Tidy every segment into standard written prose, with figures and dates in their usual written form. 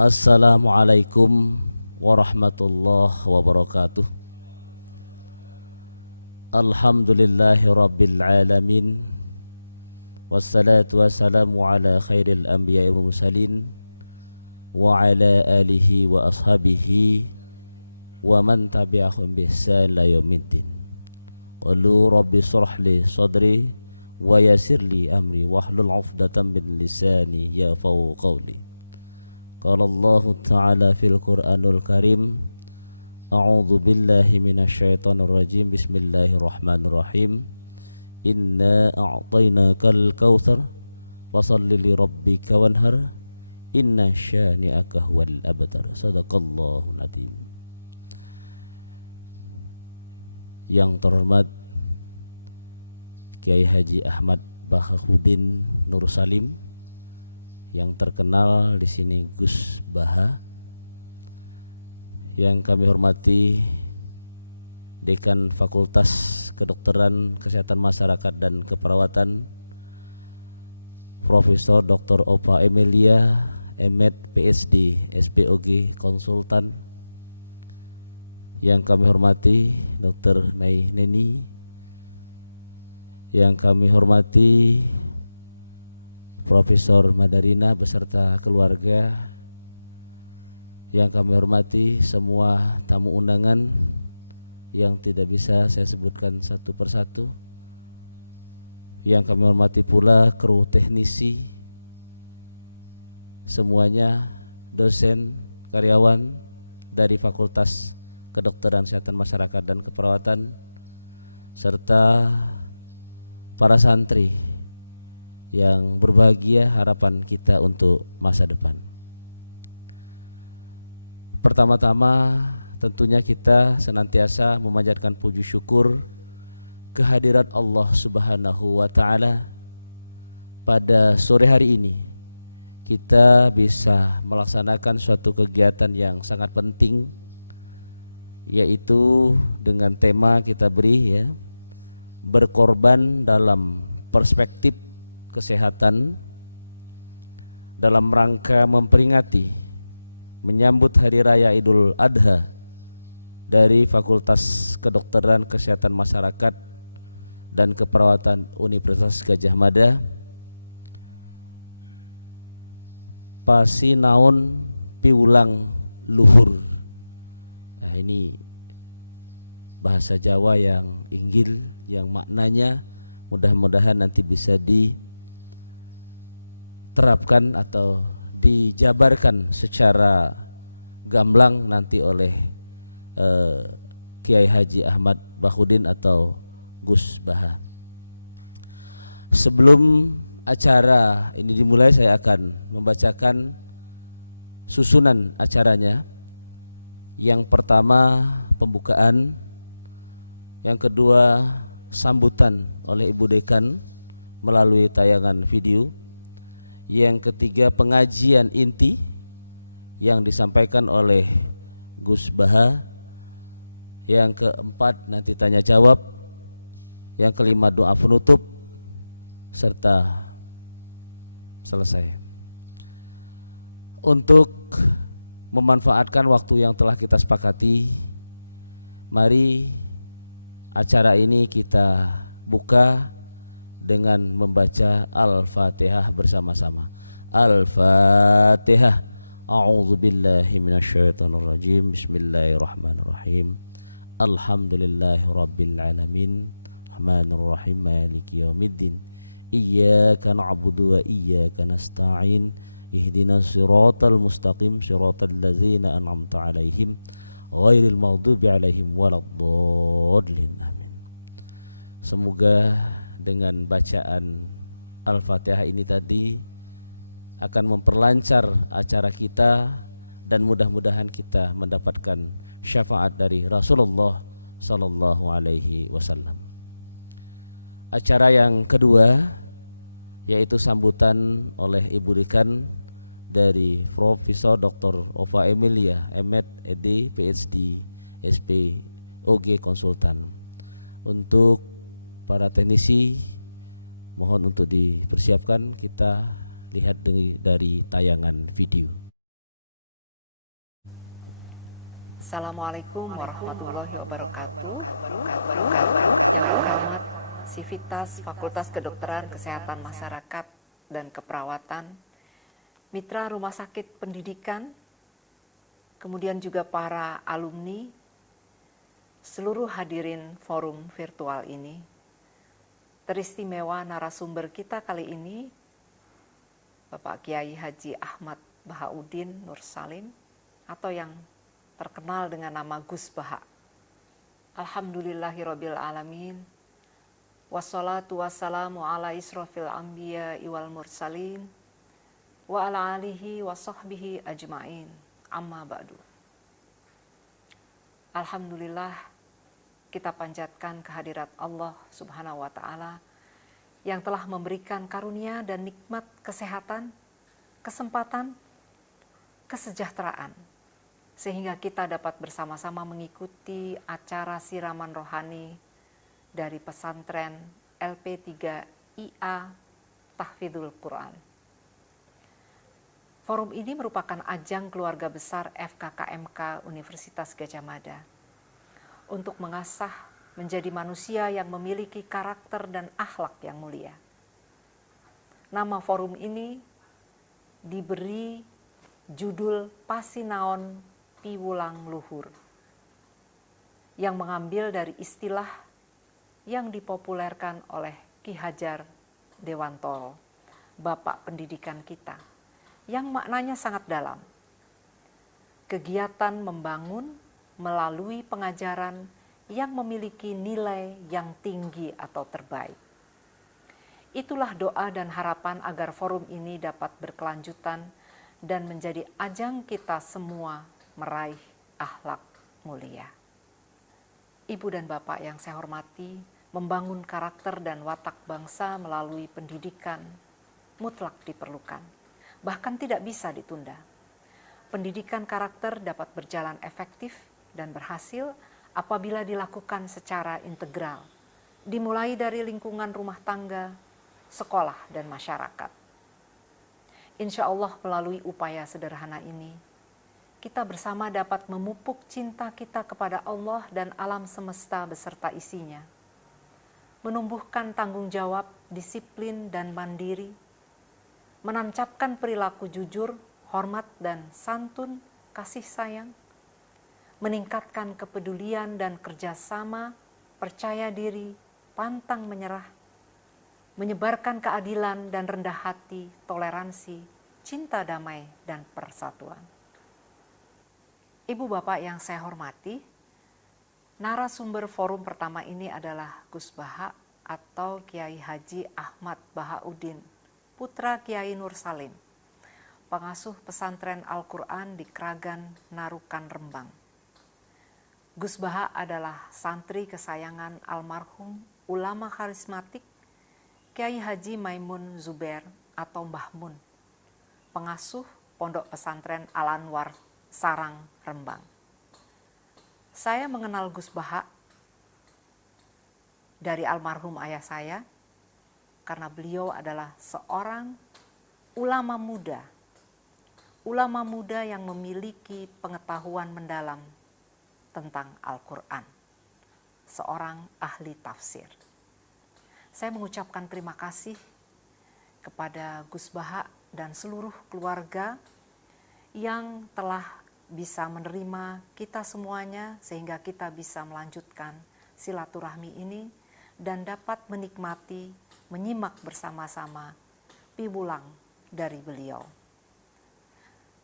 Assalamualaikum warahmatullahi wabarakatuh. Alhamdulillahi rabbil alamin. Wassalatu wassalamu ala khairil anbiya'i wal mursalin wa ala alihi wa ashabihi wa man tabi'ahum bi ihsan ila yaumiddin. Qulu rabbi shrah li sadri wa yassir li amri wahlul 'uqdatam min lisani yafqahu qawli. Qala Allah Ta'ala fil Qur'anul Karim, A'udzu billahi minasyaitonir rajim. Bismillahirrahmanirrahim. Inna a'tainakal kautsar fashalli li rabbika wanhar inna syani'aka huwal abtar. Shadaqallahul adzim. Yang terhormat Kiai Haji Ahmad Bahahuddin Nur Salim, yang terkenal di sini Gus Baha, yang kami hormati Dekan Fakultas Kedokteran Kesehatan Masyarakat dan Keperawatan Profesor Dr. Ova Emilia M.Ed PhD SPOG Konsultan, yang kami hormati Dr. Mai Neni, yang kami hormati Profesor Madarina beserta keluarga, yang kami hormati semua tamu undangan yang tidak bisa saya sebutkan satu persatu, yang kami hormati pula kru teknisi semuanya, dosen, karyawan dari Fakultas Kedokteran Kesehatan Masyarakat dan Keperawatan, serta para santri yang berbahagia, harapan kita untuk masa depan. Pertama-tama tentunya kita senantiasa memanjatkan puji syukur kehadirat Allah Subhanahu wa Ta'ala. Pada sore hari ini kita bisa melaksanakan suatu kegiatan yang sangat penting, yaitu dengan tema kita beri ya, berkorban dalam perspektif kesehatan, dalam rangka memperingati menyambut Hari Raya Idul Adha dari Fakultas Kedokteran Kesehatan Masyarakat dan Keperawatan Universitas Gadjah Mada. Pasinaon piulang luhur. Nah, ini bahasa Jawa yang inggil, yang maknanya mudah-mudahan nanti bisa diterapkan atau dijabarkan secara gamblang nanti oleh Kiai Haji Ahmad Bahahuddin atau Gus Baha. Sebelum acara ini dimulai, saya akan membacakan susunan acaranya. Yang pertama pembukaan, yang kedua sambutan oleh Ibu Dekan melalui tayangan video, yang ketiga pengajian inti yang disampaikan oleh Gus Baha, yang keempat nanti tanya jawab, yang kelima doa penutup, serta selesai. Untuk memanfaatkan waktu yang telah kita sepakati, mari acara ini kita buka dengan membaca Al-Fatihah bersama-sama. Al-Fatihah. A'udzu billahi minasyaitonir rajim. Bismillahirrahmanirrahim. Alhamdulillahirabbil alamin. Rahmanir rahim. Maliki yaumiddin. Iyyaka na'budu wa iyyaka nasta'in. Ihdinas siratal mustaqim, siratal ladzina an'amta 'alaihim ghairil maghdubi 'alaihim waladdallin. Semoga dengan bacaan Al-Fatihah ini tadi akan memperlancar acara kita, dan mudah-mudahan kita mendapatkan syafaat dari Rasulullah sallallahu alaihi wasallam. Acara yang kedua yaitu sambutan oleh Ibu Dekan dari Profesor Dr. Ova Emilia M.Ed PhD SPOG Konsultan. Untuk para teknisi mohon untuk dipersiapkan, kita lihat dari tayangan video. Assalamualaikum warahmatullahi wabarakatuh. Yang terhormat Sivitas Fakultas Kedokteran Kesehatan Masyarakat dan Keperawatan, mitra Rumah Sakit Pendidikan, kemudian juga para alumni, seluruh hadirin forum virtual ini. Teristimewa narasumber kita kali ini, Bapak Kiai Haji Ahmad Bahauddin Nur Salim, atau yang terkenal dengan nama Gus Baha. Alhamdulillahirabbil alamin. Wassalatu wassalamu ala israfil anbiya wal mursalin wa ala alihi wa sahbihi ajmain. Amma ba'du. Alhamdulillah, kita panjatkan kehadirat Allah Subhanahu wa taala yang telah memberikan karunia dan nikmat kesehatan, kesempatan, kesejahteraan, sehingga kita dapat bersama-sama mengikuti acara siraman rohani dari pesantren LP3IA Tahfidzul Quran. Forum ini merupakan ajang keluarga besar FKKMK Universitas Gadjah Mada untuk mengasah menjadi manusia yang memiliki karakter dan akhlak yang mulia. Nama forum ini diberi judul Pasinaon Piwulang Luhur, yang mengambil dari istilah yang dipopulerkan oleh Ki Hajar Dewantoro, Bapak Pendidikan kita, yang maknanya sangat dalam. Kegiatan membangun melalui pengajaran yang memiliki nilai yang tinggi atau terbaik. Itulah doa dan harapan agar forum ini dapat berkelanjutan dan menjadi ajang kita semua meraih akhlak mulia. Ibu dan Bapak yang saya hormati, membangun karakter dan watak bangsa melalui pendidikan mutlak diperlukan, bahkan tidak bisa ditunda. Pendidikan karakter dapat berjalan efektif dan berhasil apabila dilakukan secara integral, dimulai dari lingkungan rumah tangga, sekolah, dan masyarakat. Insya Allah melalui upaya sederhana ini, kita bersama dapat memupuk cinta kita kepada Allah dan alam semesta beserta isinya, menumbuhkan tanggung jawab, disiplin, dan mandiri, menancapkan perilaku jujur, hormat, dan santun, kasih sayang, meningkatkan kepedulian dan kerjasama, percaya diri, pantang menyerah, menyebarkan keadilan dan rendah hati, toleransi, cinta damai, dan persatuan. Ibu Bapak yang saya hormati, narasumber forum pertama ini adalah Gus Baha atau Kiai Haji Ahmad Bahauddin, putra Kiai Nur Salim, pengasuh pesantren Al-Quran di Kragan, Narukan, Rembang. Gus Baha adalah santri kesayangan almarhum ulama karismatik Kiai Haji Maimun Zubair atau Mbah Mun, pengasuh pondok pesantren Al-Anwar, Sarang, Rembang. Saya mengenal Gus Baha dari almarhum ayah saya karena beliau adalah seorang ulama muda yang memiliki pengetahuan mendalam tentang Al-Quran, seorang ahli tafsir. Saya mengucapkan terima kasih kepada Gus Baha dan seluruh keluarga yang telah bisa menerima kita semuanya sehingga kita bisa melanjutkan silaturahmi ini dan dapat menikmati, menyimak bersama-sama piwulang dari beliau.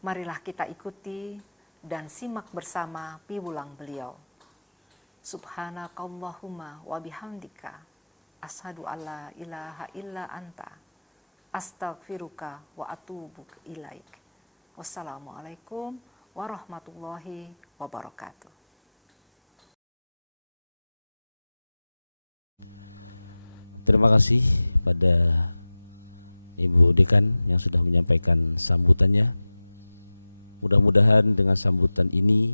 Marilah kita ikuti dan simak bersama piwulang beliau. Subhanakallahumma wa bihamdika asyhadu alla ilaha illa anta astaghfiruka wa atubu ilaik. Wassalamualaikum warahmatullahi wabarakatuh. Terima kasih pada Ibu Dekan yang sudah menyampaikan sambutannya. Mudah-mudahan dengan sambutan ini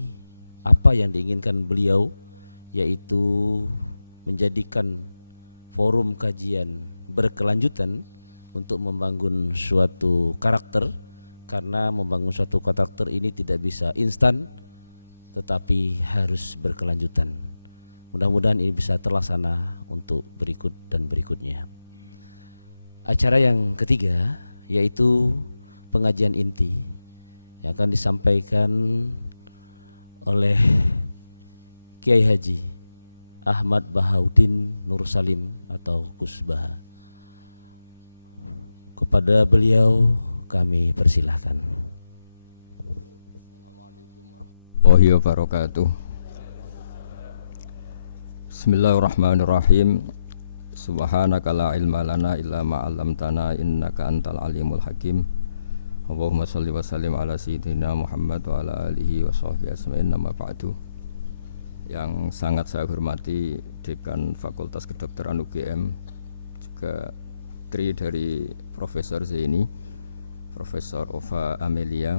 apa yang diinginkan beliau, yaitu menjadikan forum kajian berkelanjutan untuk membangun suatu karakter, karena membangun suatu karakter ini tidak bisa instan, tetapi harus berkelanjutan. Mudah-mudahan ini bisa terlaksana untuk berikut dan berikutnya. Acara yang ketiga yaitu pengajian inti yang akan disampaikan oleh Kiai Haji Ahmad Bahauddin Nur Salim atau Gus Baha. Kepada beliau kami persilahkan. Wahyu barakatuh. Bismillahirrahmanirrahim. Subhanaka la ilma lana illa ma 'allamtana innaka antal alimul hakim. Allahumma shalli wa sallim ala sayyidina Muhammad wa ala alihi wa sahbihi ajmain. Amma ba'du. Yang sangat saya hormati Dekan Fakultas Kedokteran UGM, juga tri dari Profesor Zaini, Profesor Ova Amelia,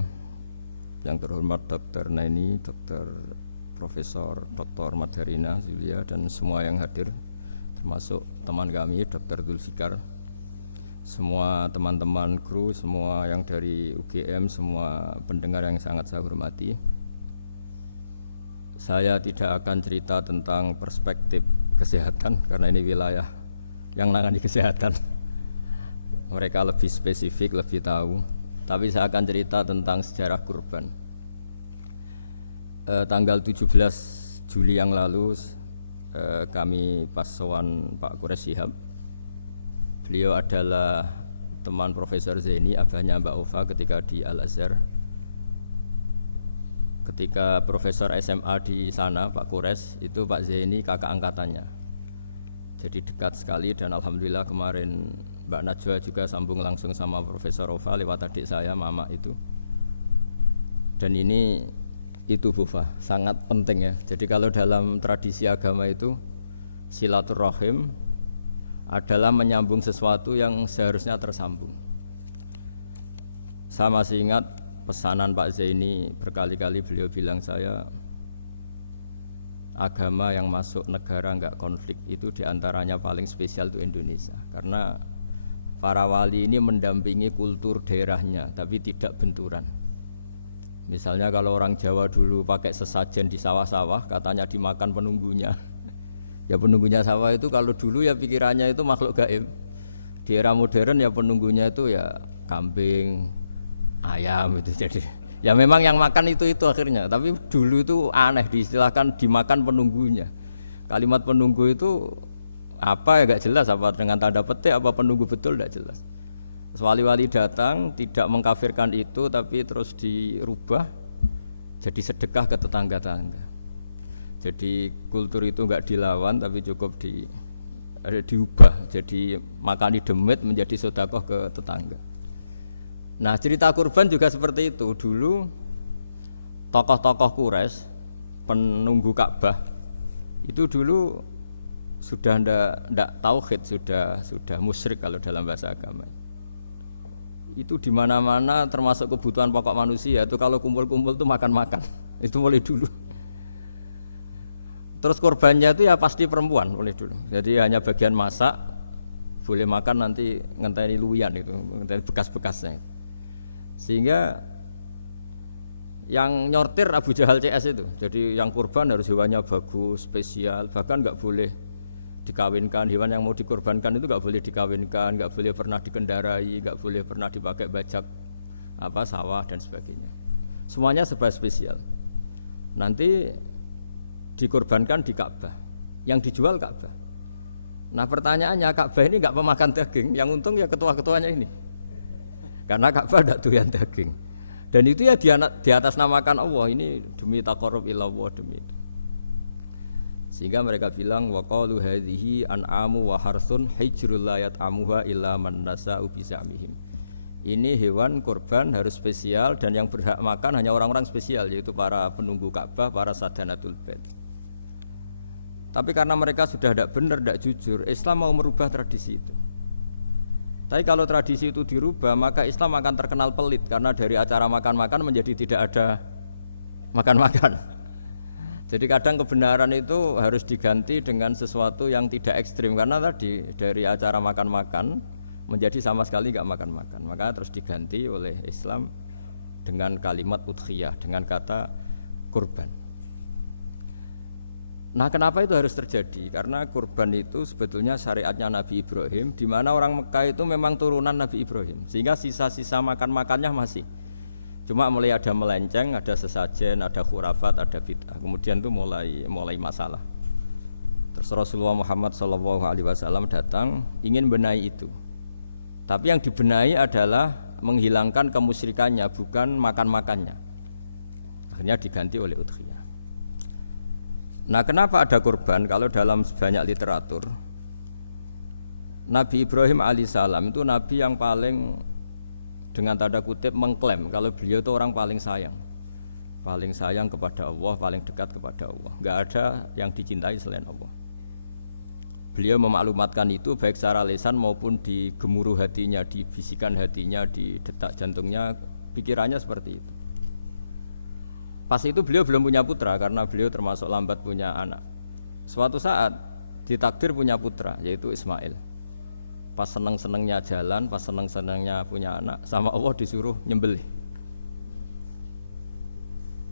yang terhormat Dr. Naini, Dr. Profesor Dr. Madharina Zulia, dan semua yang hadir, termasuk teman kami Dr. Zulfikar, semua teman-teman kru, semua yang dari UGM, semua pendengar yang sangat saya hormati. Saya tidak akan cerita tentang perspektif kesehatan karena ini wilayah yang menangani kesehatan. Mereka lebih spesifik, lebih tahu. Tapi saya akan cerita tentang sejarah kurban. Tanggal 17 Juli yang lalu kami pas sowan Pak Quraish Shihab. Beliau adalah teman Profesor Zaini, abahnya Mbak Ova ketika di Al-Azhar. Ketika Profesor SMA di sana, Pak Quraish, itu Pak Zaini kakak angkatannya. Jadi dekat sekali, dan alhamdulillah kemarin Mbak Najwa juga sambung langsung sama Profesor Ova lewat adik saya, Mama itu. Dan ini itu Bufa, sangat penting ya. Jadi kalau dalam tradisi agama itu silaturahim adalah menyambung sesuatu yang seharusnya tersambung. Saya masih ingat pesanan Pak Zaini, berkali-kali beliau bilang saya, agama yang masuk negara enggak konflik itu diantaranya paling spesial itu Indonesia, karena para wali ini mendampingi kultur daerahnya tapi tidak benturan. Misalnya kalau orang Jawa dulu pakai sesajen di sawah-sawah, katanya dimakan penunggunya. Ya penunggunya sawah itu kalau dulu ya pikirannya itu makhluk gaib. Di era modern ya penunggunya itu ya kambing, ayam itu. Jadi ya memang yang makan itu akhirnya. Tapi dulu itu aneh, diistilahkan dimakan penunggunya. Kalimat penunggu itu apa ya gak jelas, apa dengan tanda petik, apa penunggu betul gak jelas. Wali-wali datang tidak mengkafirkan itu, tapi terus dirubah jadi sedekah ke tetangga-tangga. Jadi kultur itu enggak dilawan, tapi cukup diubah. Jadi makani demit menjadi sedekah ke tetangga. Nah cerita kurban juga seperti itu. Dulu tokoh-tokoh Quraisy, penunggu Ka'bah, itu dulu sudah ndak tauhid, sudah musyrik kalau dalam bahasa agama. Itu di mana-mana termasuk kebutuhan pokok manusia itu kalau kumpul-kumpul tuh makan-makan. Itu mulai dulu. Terus korbannya itu ya pasti perempuan mulai dulu. Jadi hanya bagian masak, boleh makan nanti ngenteni luwian itu, ngenteni bekas-bekasnya. Sehingga yang nyortir Abu Jahal CS itu. Jadi yang kurban harus hewannya bagus, spesial, bahkan enggak boleh dikawinkan. Hewan yang mau dikorbankan itu enggak boleh dikawinkan, enggak boleh pernah dikendarai, enggak boleh pernah dipakai bajak sawah dan sebagainya. Semuanya serba spesial. Nanti dikorbankan di Ka'bah, yang dijual Ka'bah. Nah pertanyaannya, Ka'bah ini enggak pemakan daging, yang untung ya ketua-ketuanya ini. Karena Ka'bah tidak doyan daging. Dan itu ya di atas namakan Allah, ini demi taqarrub ilallah, demi itu. Sehingga mereka bilang waqalu hadhihi an'amu wa harsun hijrul la yat'amuha illa man nasa'u bisamihim. Ini hewan kurban harus spesial dan yang berhak makan hanya orang-orang spesial, yaitu para penunggu Ka'bah, para sadanatul bait. Tapi karena mereka sudah tidak benar, tidak jujur, Islam mau merubah tradisi itu. Tapi kalau tradisi itu dirubah, maka Islam akan terkenal pelit, karena dari acara makan-makan menjadi tidak ada makan-makan. Jadi kadang kebenaran itu harus diganti dengan sesuatu yang tidak ekstrim, karena tadi dari acara makan-makan menjadi sama sekali nggak makan-makan. Maka terus diganti oleh Islam dengan kalimat udhiyah, dengan kata kurban. Nah, kenapa itu harus terjadi? Karena kurban itu sebetulnya syariatnya Nabi Ibrahim, di mana orang Mekah itu memang turunan Nabi Ibrahim, sehingga sisa-sisa makan-makannya masih. Cuma mulai ada melenceng, ada sesajen, ada khurafat, ada bid'ah. Kemudian itu mulai masalah. Terus Rasulullah Muhammad SAW datang ingin benahi itu. Tapi yang dibenahi adalah menghilangkan kemusyrikannya, bukan makan-makannya. Akhirnya diganti oleh udhiyah. Nah, kenapa ada kurban? Kalau dalam banyak literatur, Nabi Ibrahim alaihissalam itu nabi yang paling, dengan tanda kutip, mengklaim kalau beliau itu orang paling sayang kepada Allah, paling dekat kepada Allah. Enggak ada yang dicintai selain Allah. Beliau memaklumatkan itu baik secara lisan maupun di gemuruh hatinya, di bisikan hatinya, di detak jantungnya, pikirannya seperti itu. Pas itu beliau belum punya putra karena beliau termasuk lambat punya anak. Suatu saat ditakdir punya putra, yaitu Ismail. Pas seneng-senengnya jalan, pas seneng-senengnya punya anak, sama Allah disuruh nyembelih.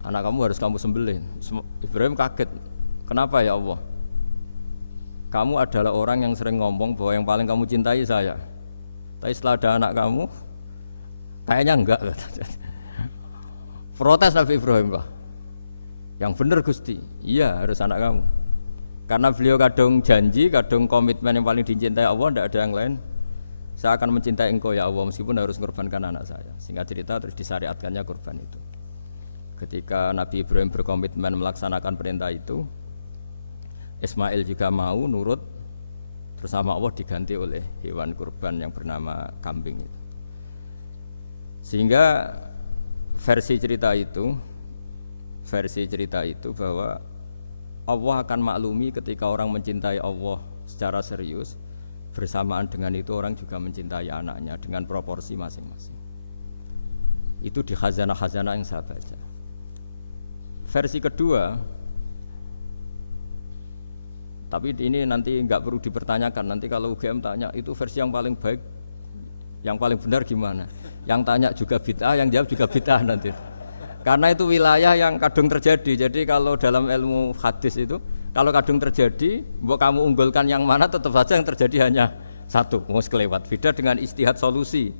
Anak kamu harus kamu sembelih. Ibrahim kaget. Kenapa ya Allah? Kamu adalah orang yang sering ngomong bahwa yang paling kamu cintai saya. Tapi setelah ada anak kamu, kayaknya enggak. Protes Nabi Ibrahim, Pak. Yang benar Gusti, iya harus anak kamu. Karena beliau kadung janji, kadung komitmen yang paling dicintai Allah, tidak ada yang lain. Saya akan mencintai engkau ya Allah, meskipun harus mengorbankan anak saya. Singkat cerita terus disyariatkannya kurban itu. Ketika Nabi Ibrahim berkomitmen melaksanakan perintah itu, Ismail juga mau nurut, terus sama Allah diganti oleh hewan kurban yang bernama kambing itu. Sehingga versi cerita itu bahwa Allah akan maklumi ketika orang mencintai Allah secara serius, bersamaan dengan itu orang juga mencintai anaknya dengan proporsi masing-masing. Itu di khazanah-khazanah yang saya baca. Versi kedua, tapi ini nanti nggak perlu dipertanyakan, nanti kalau UGM tanya itu versi yang paling baik, yang paling benar gimana? Yang tanya juga bid'ah, yang jawab juga bid'ah nanti. Karena itu wilayah yang kadung terjadi. Jadi kalau dalam ilmu hadis itu, kalau kadung terjadi, mbok kamu unggulkan yang mana, tetap saja yang terjadi hanya satu, mau kelewat. Beda dengan istihad solusi.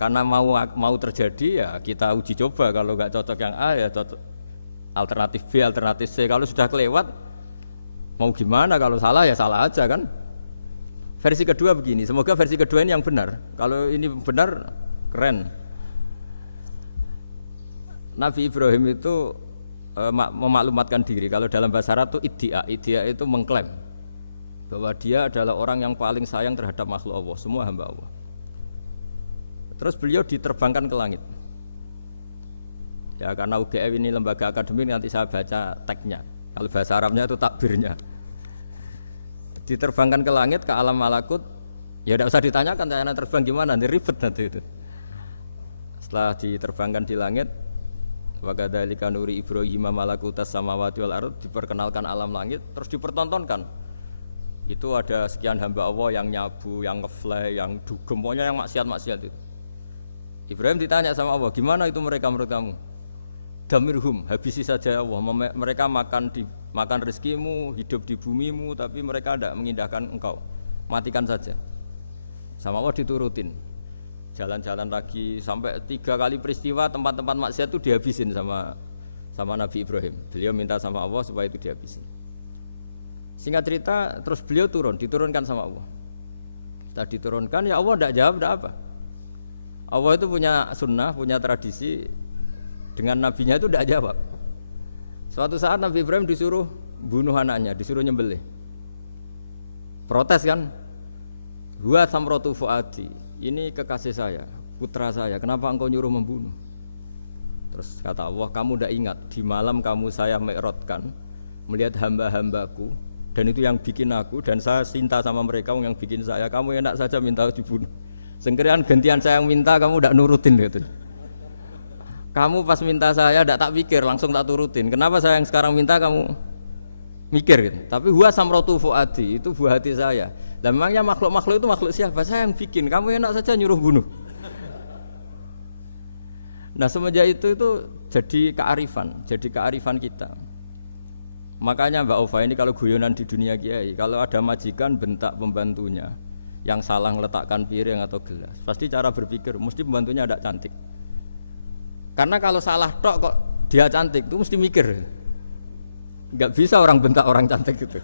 Karena mau terjadi ya kita uji coba. Kalau nggak cocok yang A ya cocok alternatif B, alternatif C. Kalau sudah kelewat, mau gimana? Kalau salah ya salah aja kan. Versi kedua begini. Semoga versi kedua ini yang benar. Kalau ini benar, keren. Nabi Ibrahim itu memaklumatkan diri. Kalau dalam bahasa Arab itu iddia itu mengklaim bahwa dia adalah orang yang paling sayang terhadap makhluk Allah, semua hamba Allah. Terus beliau diterbangkan ke langit. Ya karena UGM ini lembaga akademik, nanti saya baca teksnya. Kalau bahasa Arabnya itu takbirnya. Diterbangkan ke langit, ke alam malakut. Ya tidak usah ditanyakan cara terbang gimana, nanti ribet nanti itu. Setelah diterbangkan di langit, wa kadzalika nuri Ibrahim malakutas samawati wal ardh, diperkenalkan alam langit, terus dipertontonkan. Itu ada sekian hamba Allah yang nyabu, yang ngefly, yang dugem, pokoknya yang maksiat-maksiat itu. Ibrahim ditanya sama Allah, gimana itu mereka menurut kamu? Damirhum, habisi saja Allah. Mereka makan rezekimu, hidup di bumimu, tapi mereka tidak mengindahkan engkau. Matikan saja. Sama Allah diturutin. Jalan-jalan lagi sampai 3 kali peristiwa tempat-tempat maksiat itu dihabisin sama Nabi Ibrahim. Beliau minta sama Allah supaya itu dihabisin. Singkat cerita, terus beliau diturunkan sama Allah. Setelah diturunkan, ya Allah tidak jawab, tidak apa. Allah itu punya sunnah, punya tradisi, dengan nabinya itu tidak jawab. Suatu saat Nabi Ibrahim disuruh bunuh anaknya, disuruh nyembelih. Protes kan? Huwa samratu fuadi, ini kekasih saya, putra saya, kenapa engkau nyuruh membunuh? Terus kata Allah, kamu tidak ingat di malam kamu saya mi'rajkan melihat hamba-hambaku, dan itu yang bikin aku, dan saya cinta sama mereka yang bikin saya, kamu enak saja minta dibunuh. Sengkirian gantian saya yang minta, kamu tidak nurutin gitu. Kamu pas minta saya tidak tak pikir, langsung tak turutin. Kenapa saya yang sekarang minta kamu mikir gitu. Tapi huwa samratu fuadi, itu buah hati saya. Dan memangnya makhluk-makhluk itu makhluk siapa? Saya yang bikin, kamu enak saja nyuruh bunuh. Nah semenjak itu jadi kearifan kita. Makanya Mbak Ova ini kalau guyonan di dunia kiai, kalau ada majikan bentak pembantunya yang salah meletakkan piring atau gelas, pasti cara berpikir mesti pembantunya ada cantik. Karena kalau salah tok kok dia cantik, itu mesti mikir. Nggak bisa orang bentak orang cantik gitu.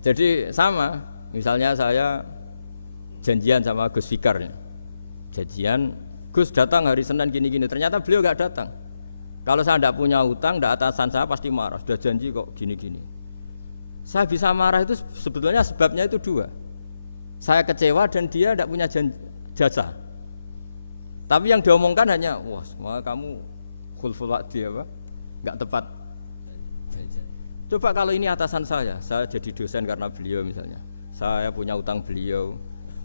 Jadi sama, misalnya saya janjian sama Gus Fikar, janjian Gus datang hari Senin gini-gini, ternyata beliau nggak datang. Kalau saya tidak punya utang, tidak atasan saya pasti marah. Sudah janji kok gini-gini. Saya bisa marah itu sebetulnya sebabnya itu dua. Saya kecewa dan dia tidak punya jasa. Tapi yang diomongkan hanya, wah, semua kamu khulful wa'di apa? Enggak tepat. Coba kalau ini atasan saya jadi dosen karena beliau misalnya. Saya punya utang beliau.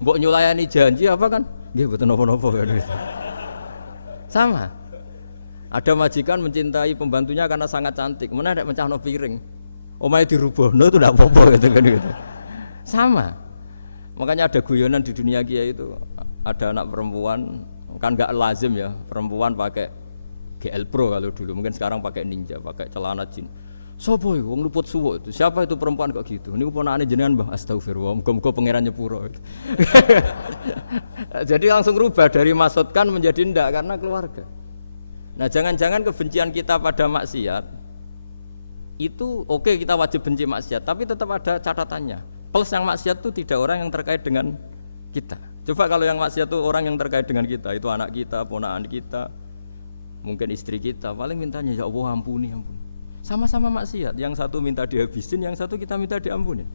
Mbok nyulayani janji apa kan? Nggih mboten napa-napa kan. Sama. Ada majikan mencintai pembantunya karena sangat cantik, mana ada mencahno piring, omahe dirubahno itu tidak apa-apa gitu kan gitu. Sama. Makanya ada guyonan di dunia kiai itu, ada anak perempuan kan nggak lazim ya, perempuan pakai GL Pro kalau dulu, mungkin sekarang pakai Ninja, pakai celana jin. Sopo iku wong luput suwuk itu? Siapa itu perempuan kok gitu? Niku ponakane jenengan Mbah, astagfirullah, muga-muga pangeran nyepuro. Jadi langsung rubah dari maksudkan menjadi ndak karena keluarga. Nah jangan-jangan kebencian kita pada maksiat itu oke, kita wajib benci maksiat, tapi tetap ada catatannya. Plus yang maksiat itu tidak orang yang terkait dengan kita. Coba kalau yang maksiat itu orang yang terkait dengan kita, itu anak kita, ponakan kita, mungkin istri kita, paling mintanya ya Allah ampuni, ampuni. Sama-sama maksiat, yang satu minta dihabisin, yang satu kita minta diampuni.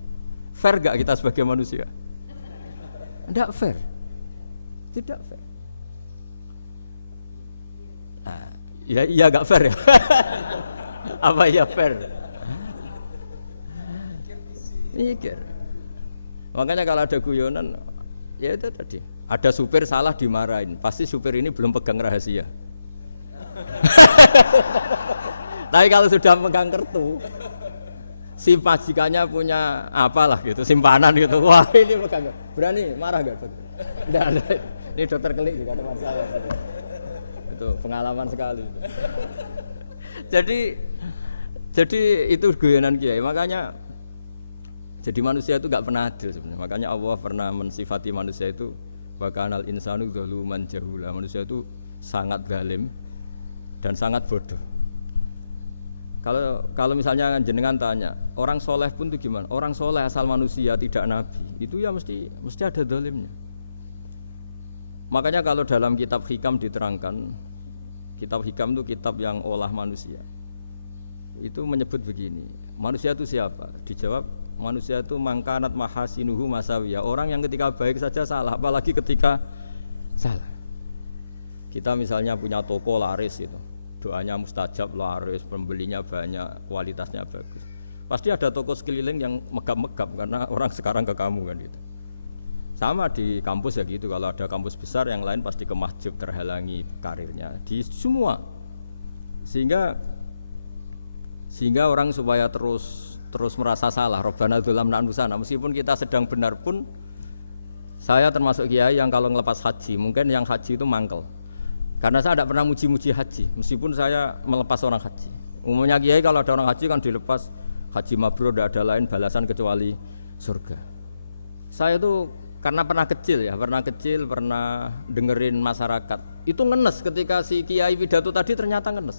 Fair gak kita sebagai manusia? Tidak fair. Tidak fair. Ya iya gak fair ya. Apa ya fair? Mikir. Makanya kalau ada guyonan, ya itu tadi. Ada supir salah dimarahin, pasti supir ini belum pegang rahasia. Tapi kalau sudah pegang kartu, si majikannya punya apalah gitu, simpanan gitu. Wah ini pegang, berani marah gak? Tidak ada. Ini dokter klinik juga ada masalah. Itu pengalaman sekali. Jadi itu guyonan kiai. Makanya jadi manusia itu gak pernah adil sebenarnya. Makanya Allah pernah mensifati manusia itu bakanal insanu zaluman jahula. Manusia itu sangat zalim dan sangat bodoh. Kalau misalnya jenengan tanya, orang soleh pun itu gimana? Orang soleh asal manusia tidak nabi, itu ya mesti ada zalimnya. Makanya kalau dalam kitab hikam diterangkan, kitab hikam itu kitab yang olah manusia. Itu menyebut begini, manusia itu siapa? Dijawab, manusia itu mangkanat mahasinuhu masawiyah. Orang yang ketika baik saja salah, apalagi ketika salah. Kita misalnya punya toko laris gitu, doanya mustajab, laris, pembelinya banyak, kualitasnya bagus. Pasti ada toko sekeliling yang megap-megap karena orang sekarang ke kamu kan gitu. Sama di kampus ya gitu, kalau ada kampus besar yang lain pasti ke masjid, terhalangi karirnya di semua. Sehingga orang supaya terus merasa salah, Rabbana dzalamna anfusana, meskipun kita sedang benar pun. Saya termasuk kiai yang kalau ngelepas haji, mungkin yang haji itu mangkel. Karena saya tidak pernah muji-muji haji, meskipun saya melepas orang haji. Umumnya kiai kalau ada orang haji kan dilepas haji mabrur, tidak ada lain balasan kecuali surga. Saya itu karena pernah kecil, pernah dengerin masyarakat. Itu ngenes ketika si kiai pidato tadi ternyata ngenes.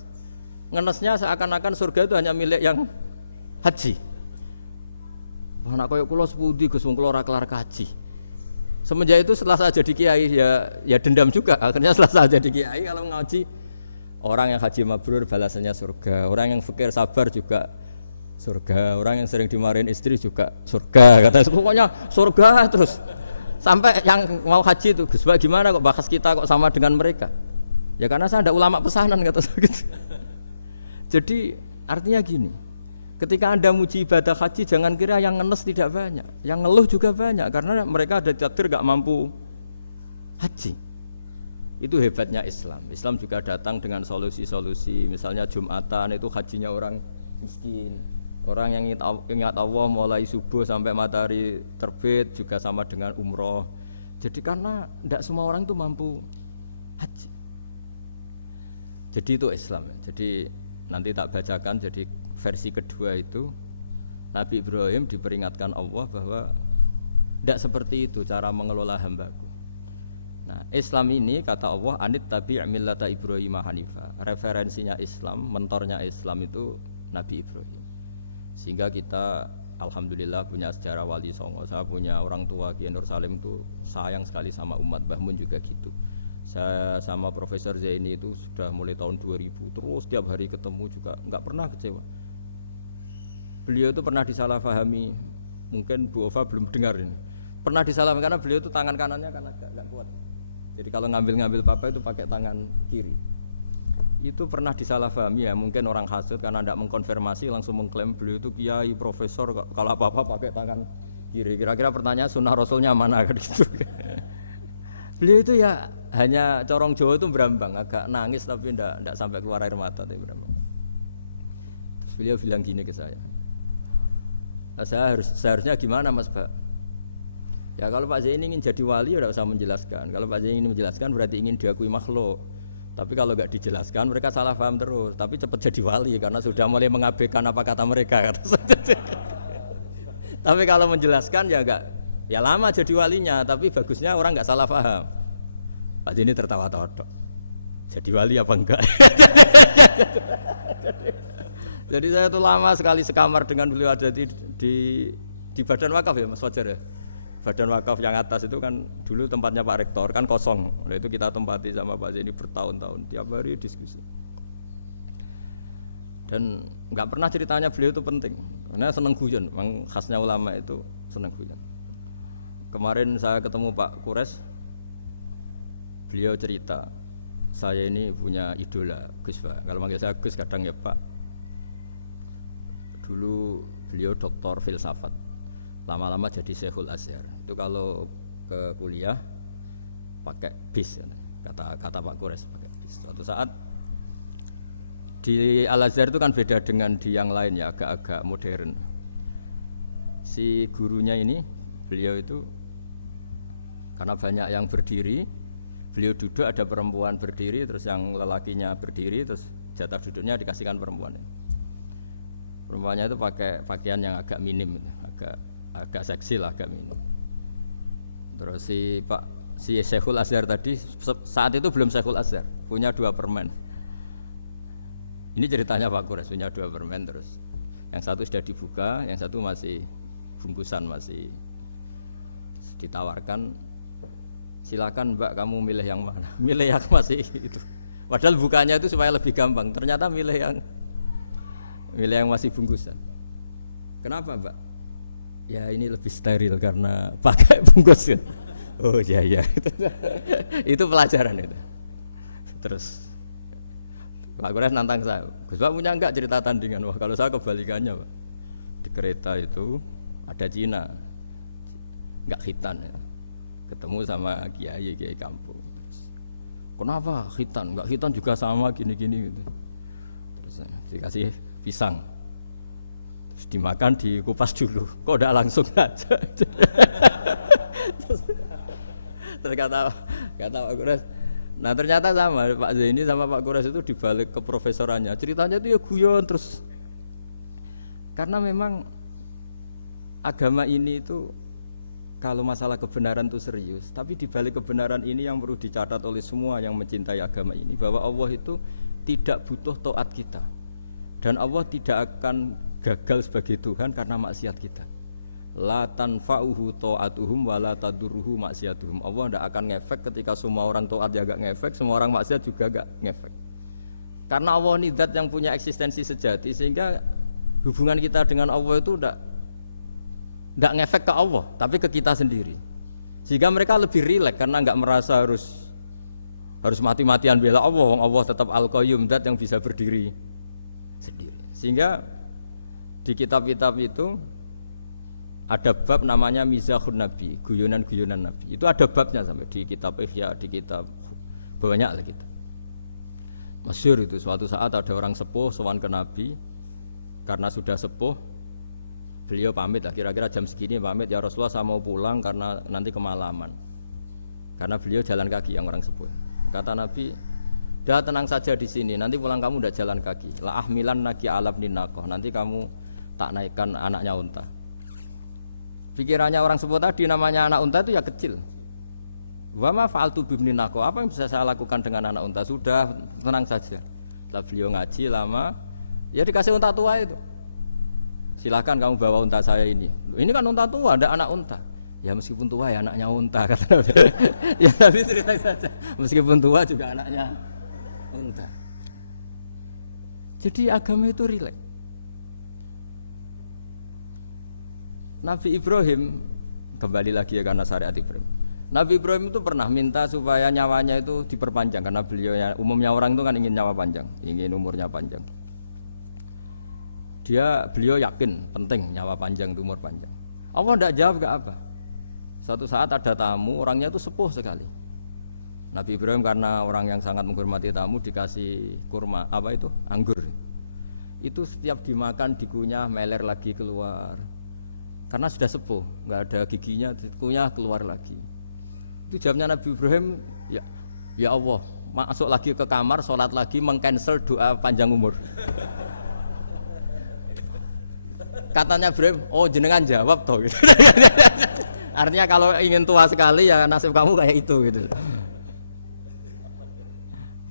Ngenesnya seakan-akan surga itu hanya milik yang haji. Wah, nak koyo kula sepundi Gus wong kula ora kelar kaji. Semenjak itu setelah saya jadi kiai ya dendam juga. Akhirnya setelah saya jadi kiai kalau ngaji orang yang haji mabrur balasannya surga, orang yang fakir sabar juga surga, orang yang sering dimarahin istri juga surga. Katanya pokoknya surga terus. Sampai yang mau haji itu, Gus gimana kok bahas kita kok sama dengan mereka? Ya karena saya ada ulama pesanan kata saya gitu. Jadi artinya gini, ketika Anda muji ibadah haji, jangan kira yang ngenes tidak banyak, yang ngeluh juga banyak, karena mereka ada takdir gak mampu haji. Itu hebatnya Islam. Islam juga datang dengan solusi-solusi, misalnya Jumatan itu hajinya orang miskin, orang yang ingat Allah mulai subuh sampai matahari terbit juga sama dengan umroh. Jadi karena tidak semua orang itu mampu haji. Jadi itu Islam. Jadi nanti tak bacakan, jadi versi kedua itu Nabi Ibrahim diperingatkan Allah bahwa tidak seperti itu cara mengelola hambaku. Nah, Islam ini kata Allah anit tabi' millata Ibrahim hanifa. Referensinya Islam, mentornya Islam itu Nabi Ibrahim. Sehingga kita alhamdulillah punya sejarah wali songo. Saya punya orang tua Kiai Nur Salim itu sayang sekali sama umat. Mbah Mun juga gitu. Saya sama Profesor Zaini itu sudah mulai tahun 2000 terus tiap hari ketemu juga nggak pernah kecewa. Beliau itu pernah disalahpahami, mungkin Bu Ova belum dengar ini. Pernah disalahpahami karena beliau itu tangan kanannya kan agak kuat. Jadi kalau ngambil papa itu pakai tangan kiri. Itu pernah disalahpahami ya, mungkin orang hasud karena tidak mengkonfirmasi langsung mengklaim beliau itu kiai profesor kalau apa-apa pakai tangan kiri. Kira-kira pertanyaan sunnah Rasulnya mana kan gitu. Beliau itu ya hanya corong Jawa itu berambang, agak nangis tapi tidak sampai keluar air mata tapi berambang. Terus beliau bilang gini ke saya. Saya seharusnya gimana Mas Pak? Ya kalau Pak Zain ingin jadi wali ya tidak usah menjelaskan. Kalau Pak Zain ingin menjelaskan berarti ingin diakui makhluk. Tapi kalau nggak dijelaskan mereka salah paham terus. Tapi cepat jadi wali karena sudah mulai mengabaikan apa kata mereka. Tapi kalau menjelaskan ya enggak, ya lama jadi walinya. Tapi bagusnya orang nggak salah paham. Pak Zain tertawa-tawa. Jadi wali apa enggak? Jadi saya tuh lama sekali sekamar dengan beliau ada di Badan Wakaf ya Mas Fajar ya. Badan Wakaf yang atas itu kan dulu tempatnya Pak Rektor kan kosong. Nah itu kita tempati sama Pak Zaini bertahun-tahun tiap hari diskusi. Dan nggak pernah ceritanya beliau itu penting. Karena seneng guyon, memang khasnya ulama itu seneng guyon. Kemarin saya ketemu Pak Kures, beliau cerita, saya ini punya idola Gus Pak. Kalau manggil saya Gus kadang ya Pak. Dulu beliau doktor filsafat, lama-lama jadi Syekhul Azhar. Itu kalau ke kuliah pakai bis, kata Pak Kures pakai bis. Suatu saat di Al Azhar itu kan beda dengan di yang lain ya, agak-agak modern. Si gurunya ini, beliau itu karena banyak yang berdiri, beliau duduk ada perempuan berdiri, terus yang lelakinya berdiri, terus jatah duduknya dikasihkan perempuan. Perempuannya itu pakai pakaian yang agak minim, agak seksi lah, agak minim. Terus si Syekhul Azhar tadi saat itu belum Syekhul Azhar, punya 2 permen. Ini ceritanya Pak Kures punya 2 permen, terus yang satu sudah dibuka, yang satu masih bungkusan, masih ditawarkan. Silakan Mbak kamu milih yang mana? Milih yang masih itu. Padahal bukanya itu supaya lebih gampang. Ternyata milih yang masih bungkusan. Kenapa Mbak? Ya ini lebih steril karena pakai bungkus. Oh iya. Itu pelajaran itu. Terus Pak Kures nantang saya, Gus Pak punya enggak cerita tandingan? Wah kalau saya kebalikannya Pak. Di kereta itu ada Cina, enggak khitan ya. Ketemu sama kiai kampung. Kenapa khitan? Enggak khitan juga sama gini-gini gitu. Terus dikasih pisang. Terus dimakan, dikupas dulu. Kok enggak langsung aja? Terus kata Pak Kures, nah ternyata sama Pak Zaini sama Pak Kures itu dibalik keprofesorannya. Ceritanya itu ya guyon terus. Karena memang agama ini itu kalau masalah kebenaran itu serius, tapi dibalik kebenaran ini yang perlu dicatat oleh semua yang mencintai agama ini, bahwa Allah itu tidak butuh taat kita. Dan Allah tidak akan gagal sebagai Tuhan karena maksiat kita. La tanfa'uhu ta'atuhum wa la tadurruhu maksiatuhum. Allah tidak akan ngefek ketika semua orang taat ya gak ngefek, semua orang maksiat juga gak ngefek. Karena Allah ini zat yang punya eksistensi sejati, sehingga hubungan kita dengan Allah itu tidak ngefek ke Allah, tapi ke kita sendiri. Sehingga mereka lebih rileks karena nggak merasa harus mati-matian bela Allah. Allah tetap Al-Qayyum, zat yang bisa berdiri sendiri. Sehingga di kitab-kitab itu ada bab namanya Mizahun Nabi, guyonan-guyonan Nabi. Itu ada babnya sampai di kitab Ihya, di kitab banyak lah kita. Masyhur itu suatu saat ada orang sepuh sowan ke Nabi karena sudah sepuh. Beliau pamit lah, kira-kira jam segini pamit, ya Rasulullah saya mau pulang karena nanti kemalaman. Karena beliau jalan kaki yang orang sepuh. Kata Nabi, dah tenang saja di sini, nanti pulang kamu udah jalan kaki. La ahmilan naki alab ninakoh, nanti kamu tak naikkan anaknya unta. Pikirannya orang sepuh tadi namanya anak unta itu ya kecil. Wa ma fa'altu bibni naqo, apa yang bisa saya lakukan dengan anak unta? Sudah, tenang saja. Setelah beliau ngaji lama, ya dikasih unta tua itu. Silakan kamu bawa unta saya ini. Ini kan unta tua, ada anak unta. Ya meskipun tua ya anaknya unta kata Nabi. Ya tapi cerita saja. Meskipun tua juga anaknya unta. Jadi agama itu rileks. Nabi Ibrahim kembali lagi ya karena syariat Ibrahim. Nabi Ibrahim itu pernah minta supaya nyawanya itu diperpanjang karena beliau umumnya orang itu kan ingin nyawa panjang, ingin umurnya panjang. Beliau yakin penting nyawa panjang, umur panjang. Allah tidak jawab gak apa. Suatu saat ada tamu, orangnya itu sepuh sekali. Nabi Ibrahim karena orang yang sangat menghormati tamu dikasih kurma, apa itu? Anggur. Itu setiap dimakan dikunyah meler lagi keluar. Karena sudah sepuh, nggak ada giginya, dikunyah keluar lagi. Itu jawabnya Nabi Ibrahim, ya Allah, masuk lagi ke kamar, sholat lagi, mengcancel doa panjang umur. Katanya Ibrahim, oh jenengan jawab toh. Gitu. Artinya kalau ingin tua sekali ya nasib kamu kayak itu gitu.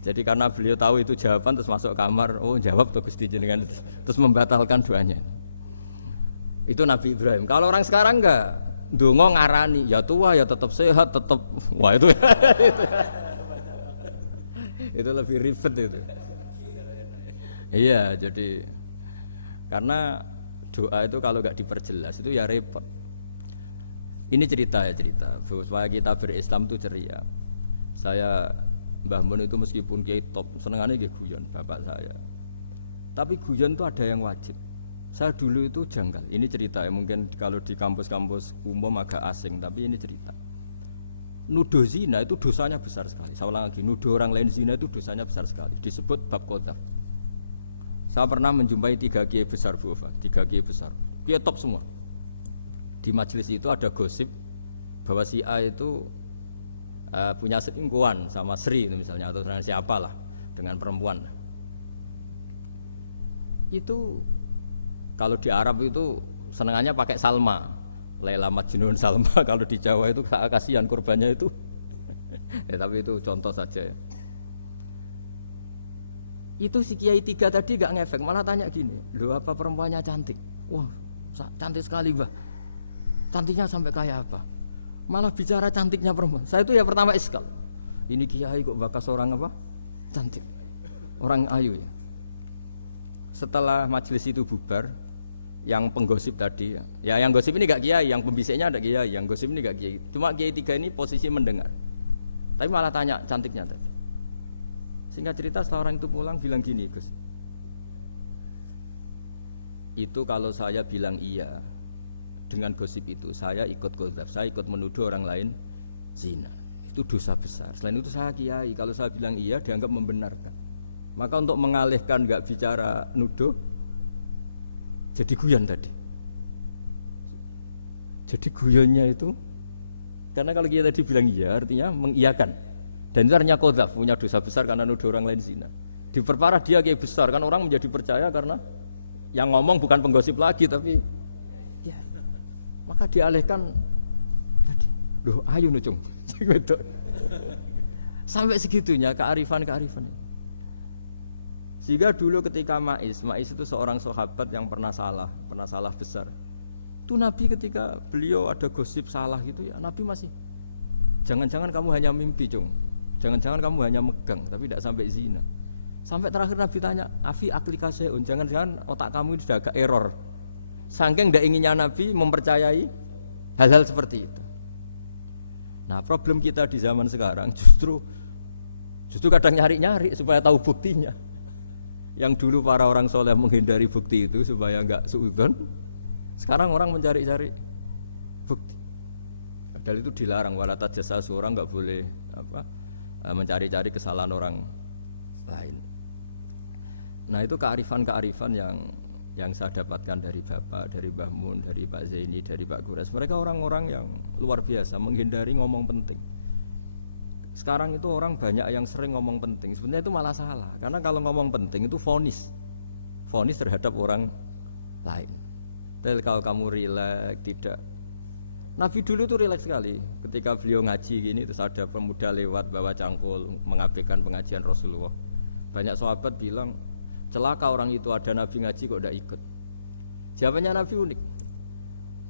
Jadi karena beliau tahu itu jawaban terus masuk kamar, oh jawab tuh Gusti jenengan, terus membatalkan doanya. Itu Nabi Ibrahim. Kalau orang sekarang enggak, ndonga ngarani, ya tua ya tetap sehat, tetap wah itu. Itu lebih ribet itu. Iya, jadi karena doa itu kalau enggak diperjelas itu ya repot. Ini cerita supaya kita berislam itu ceria. Saya Mbah Mun itu meskipun kiai top, senengannya nggih guyon bapak saya. Tapi guyon itu ada yang wajib. Saya dulu itu janggal. Ini cerita ya, mungkin kalau di kampus-kampus umum agak asing, tapi ini cerita. Nuduh zina itu dosanya besar sekali. Saya ulang lagi, nuduh orang lain zina itu dosanya besar sekali. Disebut bab qadzaf. Saya pernah menjumpai 3 kiai besar Bu Ova, 3 kiai besar. Kiai top semua. Di majelis itu ada gosip bahwa si A itu punya selingkuhan sama Sri itu misalnya atau dengan siapa lah dengan perempuan. Itu kalau di Arab itu senengannya pakai Salma, Laila Majnun Salma. Kalau di Jawa itu kasihan korbannya itu. Ya, tapi itu contoh saja ya. Itu si Kiai 3 tadi gak ngefek, malah tanya gini, loh apa perempuannya cantik? Wah cantik sekali Mbah. Cantiknya sampai kayak apa? Malah bicara cantiknya perempuan. Saya itu ya pertama iskal. Ini kiai kok bakas orang apa? Cantik. Orang ayu ya. Setelah majelis itu bubar, yang penggosip tadi ya yang gosip ini gak kiai, yang pembisiknya ada kiai, yang gosip ini gak kiai. Cuma kiai 3 ini posisi mendengar. Tapi malah tanya cantiknya tadi. Singkat cerita setelah orang itu pulang bilang gini, Gus. Itu kalau saya bilang iya dengan gosip itu, saya ikut qadzaf, saya ikut menuduh orang lain zina. Itu dosa besar. Selain itu saya kiai, kalau saya bilang iya dianggap membenarkan. Maka untuk mengalihkan enggak bicara nuduh, jadi guyon tadi. Jadi guyonnya itu, karena kalau kita tadi bilang iya, artinya mengiyakan. Dan itu artinya qadzaf, punya dosa besar karena nuduh orang lain zina. Diperparah dia kiai besar, kan orang menjadi percaya karena yang ngomong bukan penggosip lagi, tapi maka dialihkan tadi, loh ayo nucung sampai segitunya kearifan. Sehingga dulu ketika Ma'is itu seorang sahabat yang pernah salah besar. Itu Nabi ketika beliau ada gosip salah gitu ya, Nabi masih jangan-jangan kamu hanya mimpi cung, jangan-jangan kamu hanya megang tapi tidak sampai zina. Sampai terakhir Nabi tanya, afi aklikaseun, jangan-jangan otak kamu itu sudah agak error. Saking tidak inginnya Nabi mempercayai hal-hal seperti itu. Nah problem kita di zaman sekarang justru kadang nyari-nyari supaya tahu buktinya. Yang dulu para orang soleh menghindari bukti itu supaya enggak suudzon. Sekarang orang mencari-cari bukti. Padahal itu dilarang, wala tajassasu, orang enggak boleh mencari-cari kesalahan orang lain. Nah itu kearifan yang saya dapatkan dari Bapak, dari Mbah Mun, dari Pak Zaini, dari Pak Gures. Mereka orang-orang yang luar biasa menghindari ngomong penting. Sekarang itu orang banyak yang sering ngomong penting. Sebenarnya itu malah salah. Karena kalau ngomong penting itu vonis terhadap orang lain. Tapi kalau kamu rileks, tidak. Nabi dulu tuh rileks sekali. Ketika beliau ngaji gini, terus ada pemuda lewat bawa cangkul mengabaikan pengajian Rasulullah. Banyak sahabat bilang, celaka orang itu, ada Nabi ngaji kok tidak ikut. Jawabannya Nabi unik.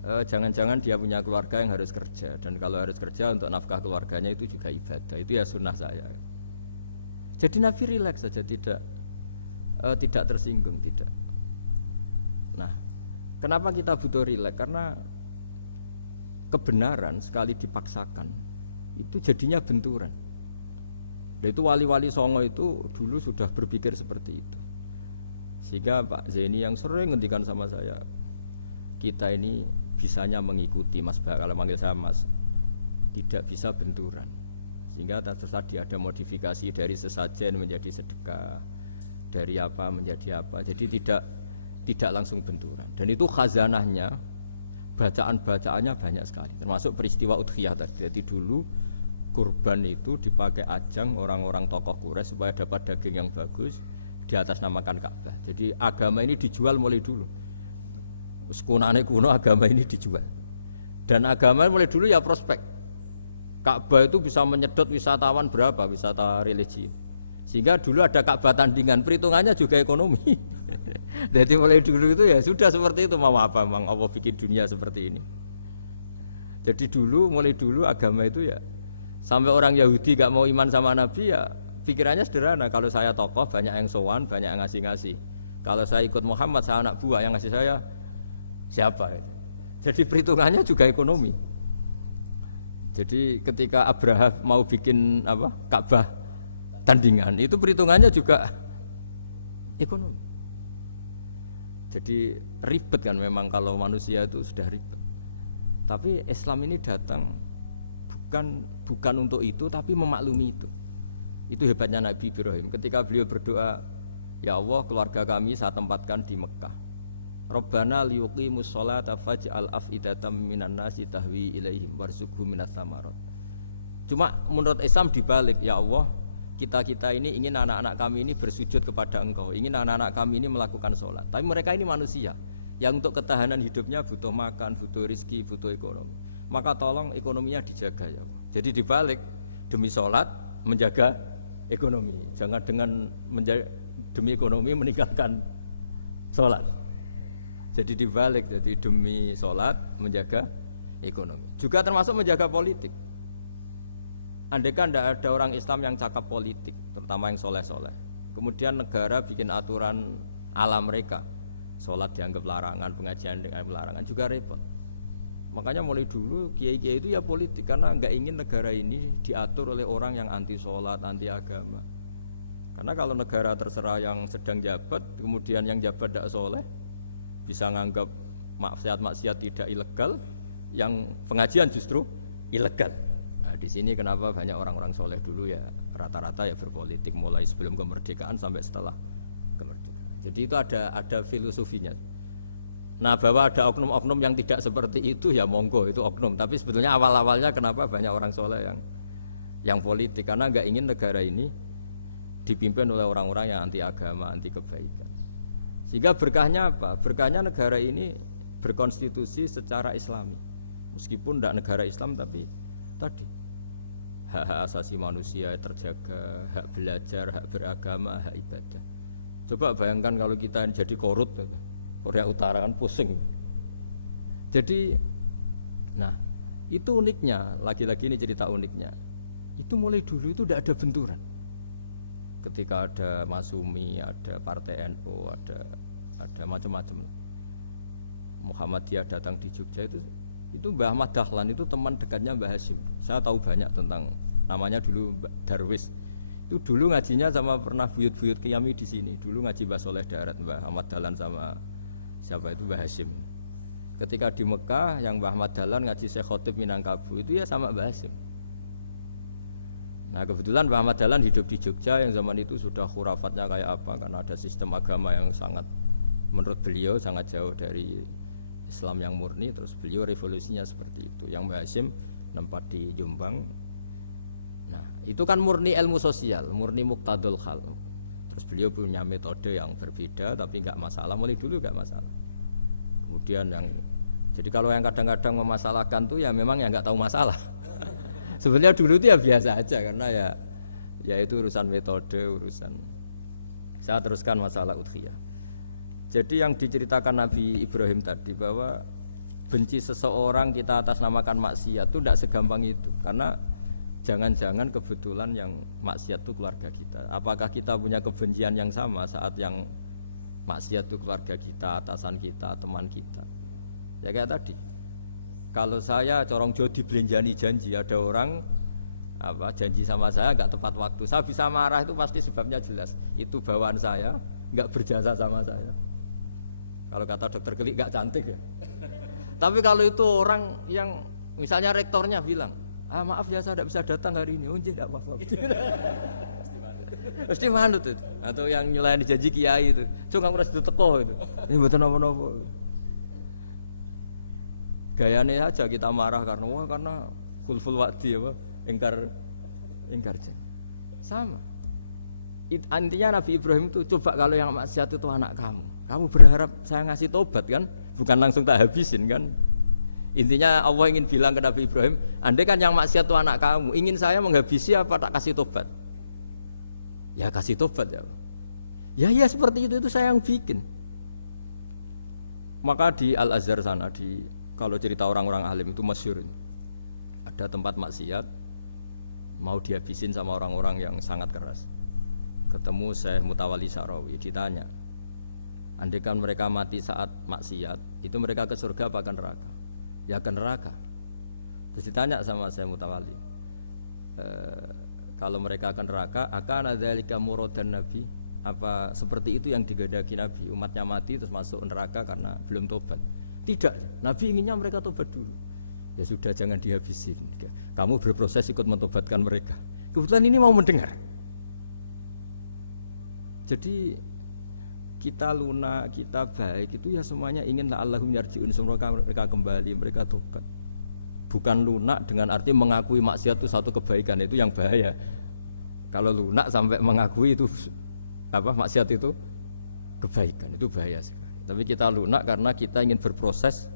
Jangan-jangan dia punya keluarga yang harus kerja, dan kalau harus kerja untuk nafkah keluarganya itu juga ibadah. Itu ya sunnah saya. Jadi Nabi rileks saja, tidak tersinggung, tidak. Nah, kenapa kita butuh rileks? Karena kebenaran sekali dipaksakan itu jadinya benturan. Dan itu wali-wali songo itu dulu sudah berpikir seperti itu. Sehingga Pak Zaini yang sering ngendikan sama saya, kita ini bisanya mengikuti Mas Bah, kalau manggil saya Mas, tidak bisa benturan. Sehingga tadi ada modifikasi dari sesajen menjadi sedekah, dari apa menjadi apa. Jadi tidak langsung benturan. Dan itu khazanahnya, bacaan-bacaannya banyak sekali. Termasuk peristiwa Udhiyah tadi. Jadi dulu kurban itu dipakai ajang orang-orang tokoh Quraisy supaya dapat daging yang bagus, di atas namakan Ka'bah. Jadi agama ini dijual mulai dulu. Kuno agama ini dijual. Dan agama mulai dulu ya prospek. Ka'bah itu bisa menyedot wisatawan berapa, wisata religi. Sehingga dulu ada Ka'bah tandingan, perhitungannya juga ekonomi. Jadi mulai dulu itu ya sudah seperti itu, mau apa Mang Allah bikin dunia seperti ini. Jadi mulai dulu agama itu ya, sampai orang Yahudi gak mau iman sama Nabi ya pikirannya sederhana, kalau saya tokoh banyak yang sowan, banyak yang ngasih-ngasih. Kalau saya ikut Muhammad, saya anak buah, yang ngasih saya siapa? Jadi perhitungannya juga ekonomi. Jadi ketika Abraham mau bikin Ka'bah tandingan, itu perhitungannya juga ekonomi. Jadi ribet kan memang kalau manusia itu sudah ribet. Tapi Islam ini datang bukan untuk itu, tapi memaklumi itu. Itu hebatnya Nabi Ibrahim. Ketika beliau berdoa, ya Allah, keluarga kami saya tempatkan di Mekah. Rabbana liyuqimus sholata faj'al af'idatam minan nasi tahwi ilaihim warzuqhum minas samarat. Cuma menurut Islam dibalik, ya Allah, kita ini ingin anak-anak kami ini bersujud kepada Engkau, ingin anak-anak kami ini melakukan sholat. Tapi mereka ini manusia yang untuk ketahanan hidupnya butuh makan, butuh rizki, butuh ekonomi. Maka tolong ekonominya dijaga ya Allah. Jadi dibalik, demi sholat menjaga ekonomi. Jangan dengan demi ekonomi meninggalkan sholat. Jadi dibalik, jadi demi sholat menjaga ekonomi. Juga termasuk menjaga politik. Andaikan tidak ada orang Islam yang cakap politik, terutama yang soleh-soleh, kemudian negara bikin aturan ala mereka, sholat dianggap larangan, pengajian dengan larangan, juga repot. Makanya mulai dulu kiai-kiai itu ya politik, karena nggak ingin negara ini diatur oleh orang yang anti sholat, anti agama. Karena kalau negara terserah yang sedang jabat, kemudian yang jabat tidak soleh, bisa nganggap maksiat-maksiat tidak ilegal, yang pengajian justru ilegal. Nah, di sini kenapa banyak orang-orang soleh dulu ya rata-rata ya berpolitik mulai sebelum kemerdekaan sampai setelah kemerdekaan. Jadi itu ada filosofinya. Nah, bahwa ada oknum-oknum yang tidak seperti itu ya monggo, itu oknum. Tapi sebetulnya awal-awalnya kenapa banyak orang soleh yang politik, karena nggak ingin negara ini dipimpin oleh orang-orang yang anti agama, anti kebaikan. Sehingga berkahnya apa? Berkahnya negara ini berkonstitusi secara Islami. Meskipun tidak negara Islam, tapi tadi hak-hak asasi manusia terjaga, hak belajar, hak beragama, hak ibadah. Coba bayangkan kalau kita jadi korut, Korea Utara kan pusing. Jadi, nah itu uniknya, lagi-lagi ini cerita uniknya. Itu mulai dulu itu tidak ada benturan. Ketika ada Masumi, ada Partai NU, ada macam-macam. Muhammadiyah datang di Jogja itu Mbah Ahmad Dahlan itu teman dekatnya Mbah Hasyim. Saya tahu banyak tentang, namanya dulu Darwis. Itu dulu ngajinya sama pernah buyut-buyut Qiyami di sini. Dulu ngaji Mbah Soleh Darat, Mbah Ahmad Dahlan sama siapa itu Mbah Hasyim. Ketika di Mekah yang Mbah Ahmad Dahlan ngaji Syekh Khotib Minangkabau itu ya sama Mbah Hasyim. Nah kebetulan Mbah Ahmad Dahlan hidup di Jogja yang zaman itu sudah khurafatnya kayak apa, karena ada sistem agama yang sangat, menurut beliau sangat jauh dari Islam yang murni. Terus beliau revolusinya seperti itu. Yang Mbah Hasyim nempat di Jombang. Nah itu kan murni ilmu sosial, murni muqtadul hal. Terus beliau punya metode yang berbeda, tapi nggak masalah, mulai dulu nggak masalah. Kemudian yang jadi kalau yang kadang-kadang memasalahkan tuh ya memang yang nggak tahu masalah. Sebenarnya dulu itu ya biasa aja karena ya itu urusan metode, urusan. Saya teruskan masalah udhiyah. Jadi yang diceritakan Nabi Ibrahim tadi bahwa benci seseorang kita atasnamakan maksiat itu tidak segampang itu karena jangan-jangan kebetulan yang maksiat itu keluarga kita. Apakah kita punya kebencian yang sama saat yang maksiat itu keluarga kita, atasan kita, teman kita? Ya kayak tadi. Kalau saya corong jodi belenjani janji, ada orang janji sama saya nggak tepat waktu, saya bisa marah itu pasti sebabnya jelas. Itu bawaan saya nggak berjasa sama saya. Kalau kata dokter Geli nggak cantik ya. Tapi kalau itu orang yang misalnya rektornya bilang, maaf ya saya tidak bisa datang hari ini, tidak apa-apa. Pasti manut itu. Atau yang nyelain janji kiai itu, cuma ngurus itu teko itu. Ini betul apa-apa. Gayanya aja kita marah karena khulful wa'di apa ingkar janji. Sama. Intinya Nabi Ibrahim itu coba kalau yang maksiat itu anak kamu berharap saya ngasih tobat kan, bukan langsung tak habisin kan. Intinya Allah ingin bilang ke Nabi Ibrahim, andai kan yang maksiat itu anak kamu, ingin saya menghabisi apa tak kasih tobat? Ya kasih tobat ya. Ya seperti itu saya yang bikin. Maka di Al-Azhar sana kalau cerita orang-orang alim itu masyhur. Ada tempat maksiat mau dihabisin sama orang-orang yang sangat keras. Ketemu Syekh Mutawalli Sya'rawi, ditanya, andai kan mereka mati saat maksiat, itu mereka ke surga apa ke neraka? Ya ke neraka. Terus ditanya sama Syekh Mutawalli, kalau mereka ke neraka, akan adzalika muradan Nabi? Apa seperti itu yang digadaki Nabi, umatnya mati terus masuk neraka karena belum tobat? Tidak, Nabi inginnya mereka tobat dulu. Ya sudah, jangan dihabisin. Kamu berproses ikut mentobatkan mereka. Kebetulan ini mau mendengar. Jadi kita lunak, kita baik itu ya semuanya ingin la'allahum yarji'un, semoga mereka kembali, mereka tobat. Bukan lunak dengan arti mengakui maksiat itu satu kebaikan, itu yang bahaya. Kalau lunak sampai mengakui itu maksiat itu kebaikan, itu bahaya sekali. Tapi kita lunak karena kita ingin berproses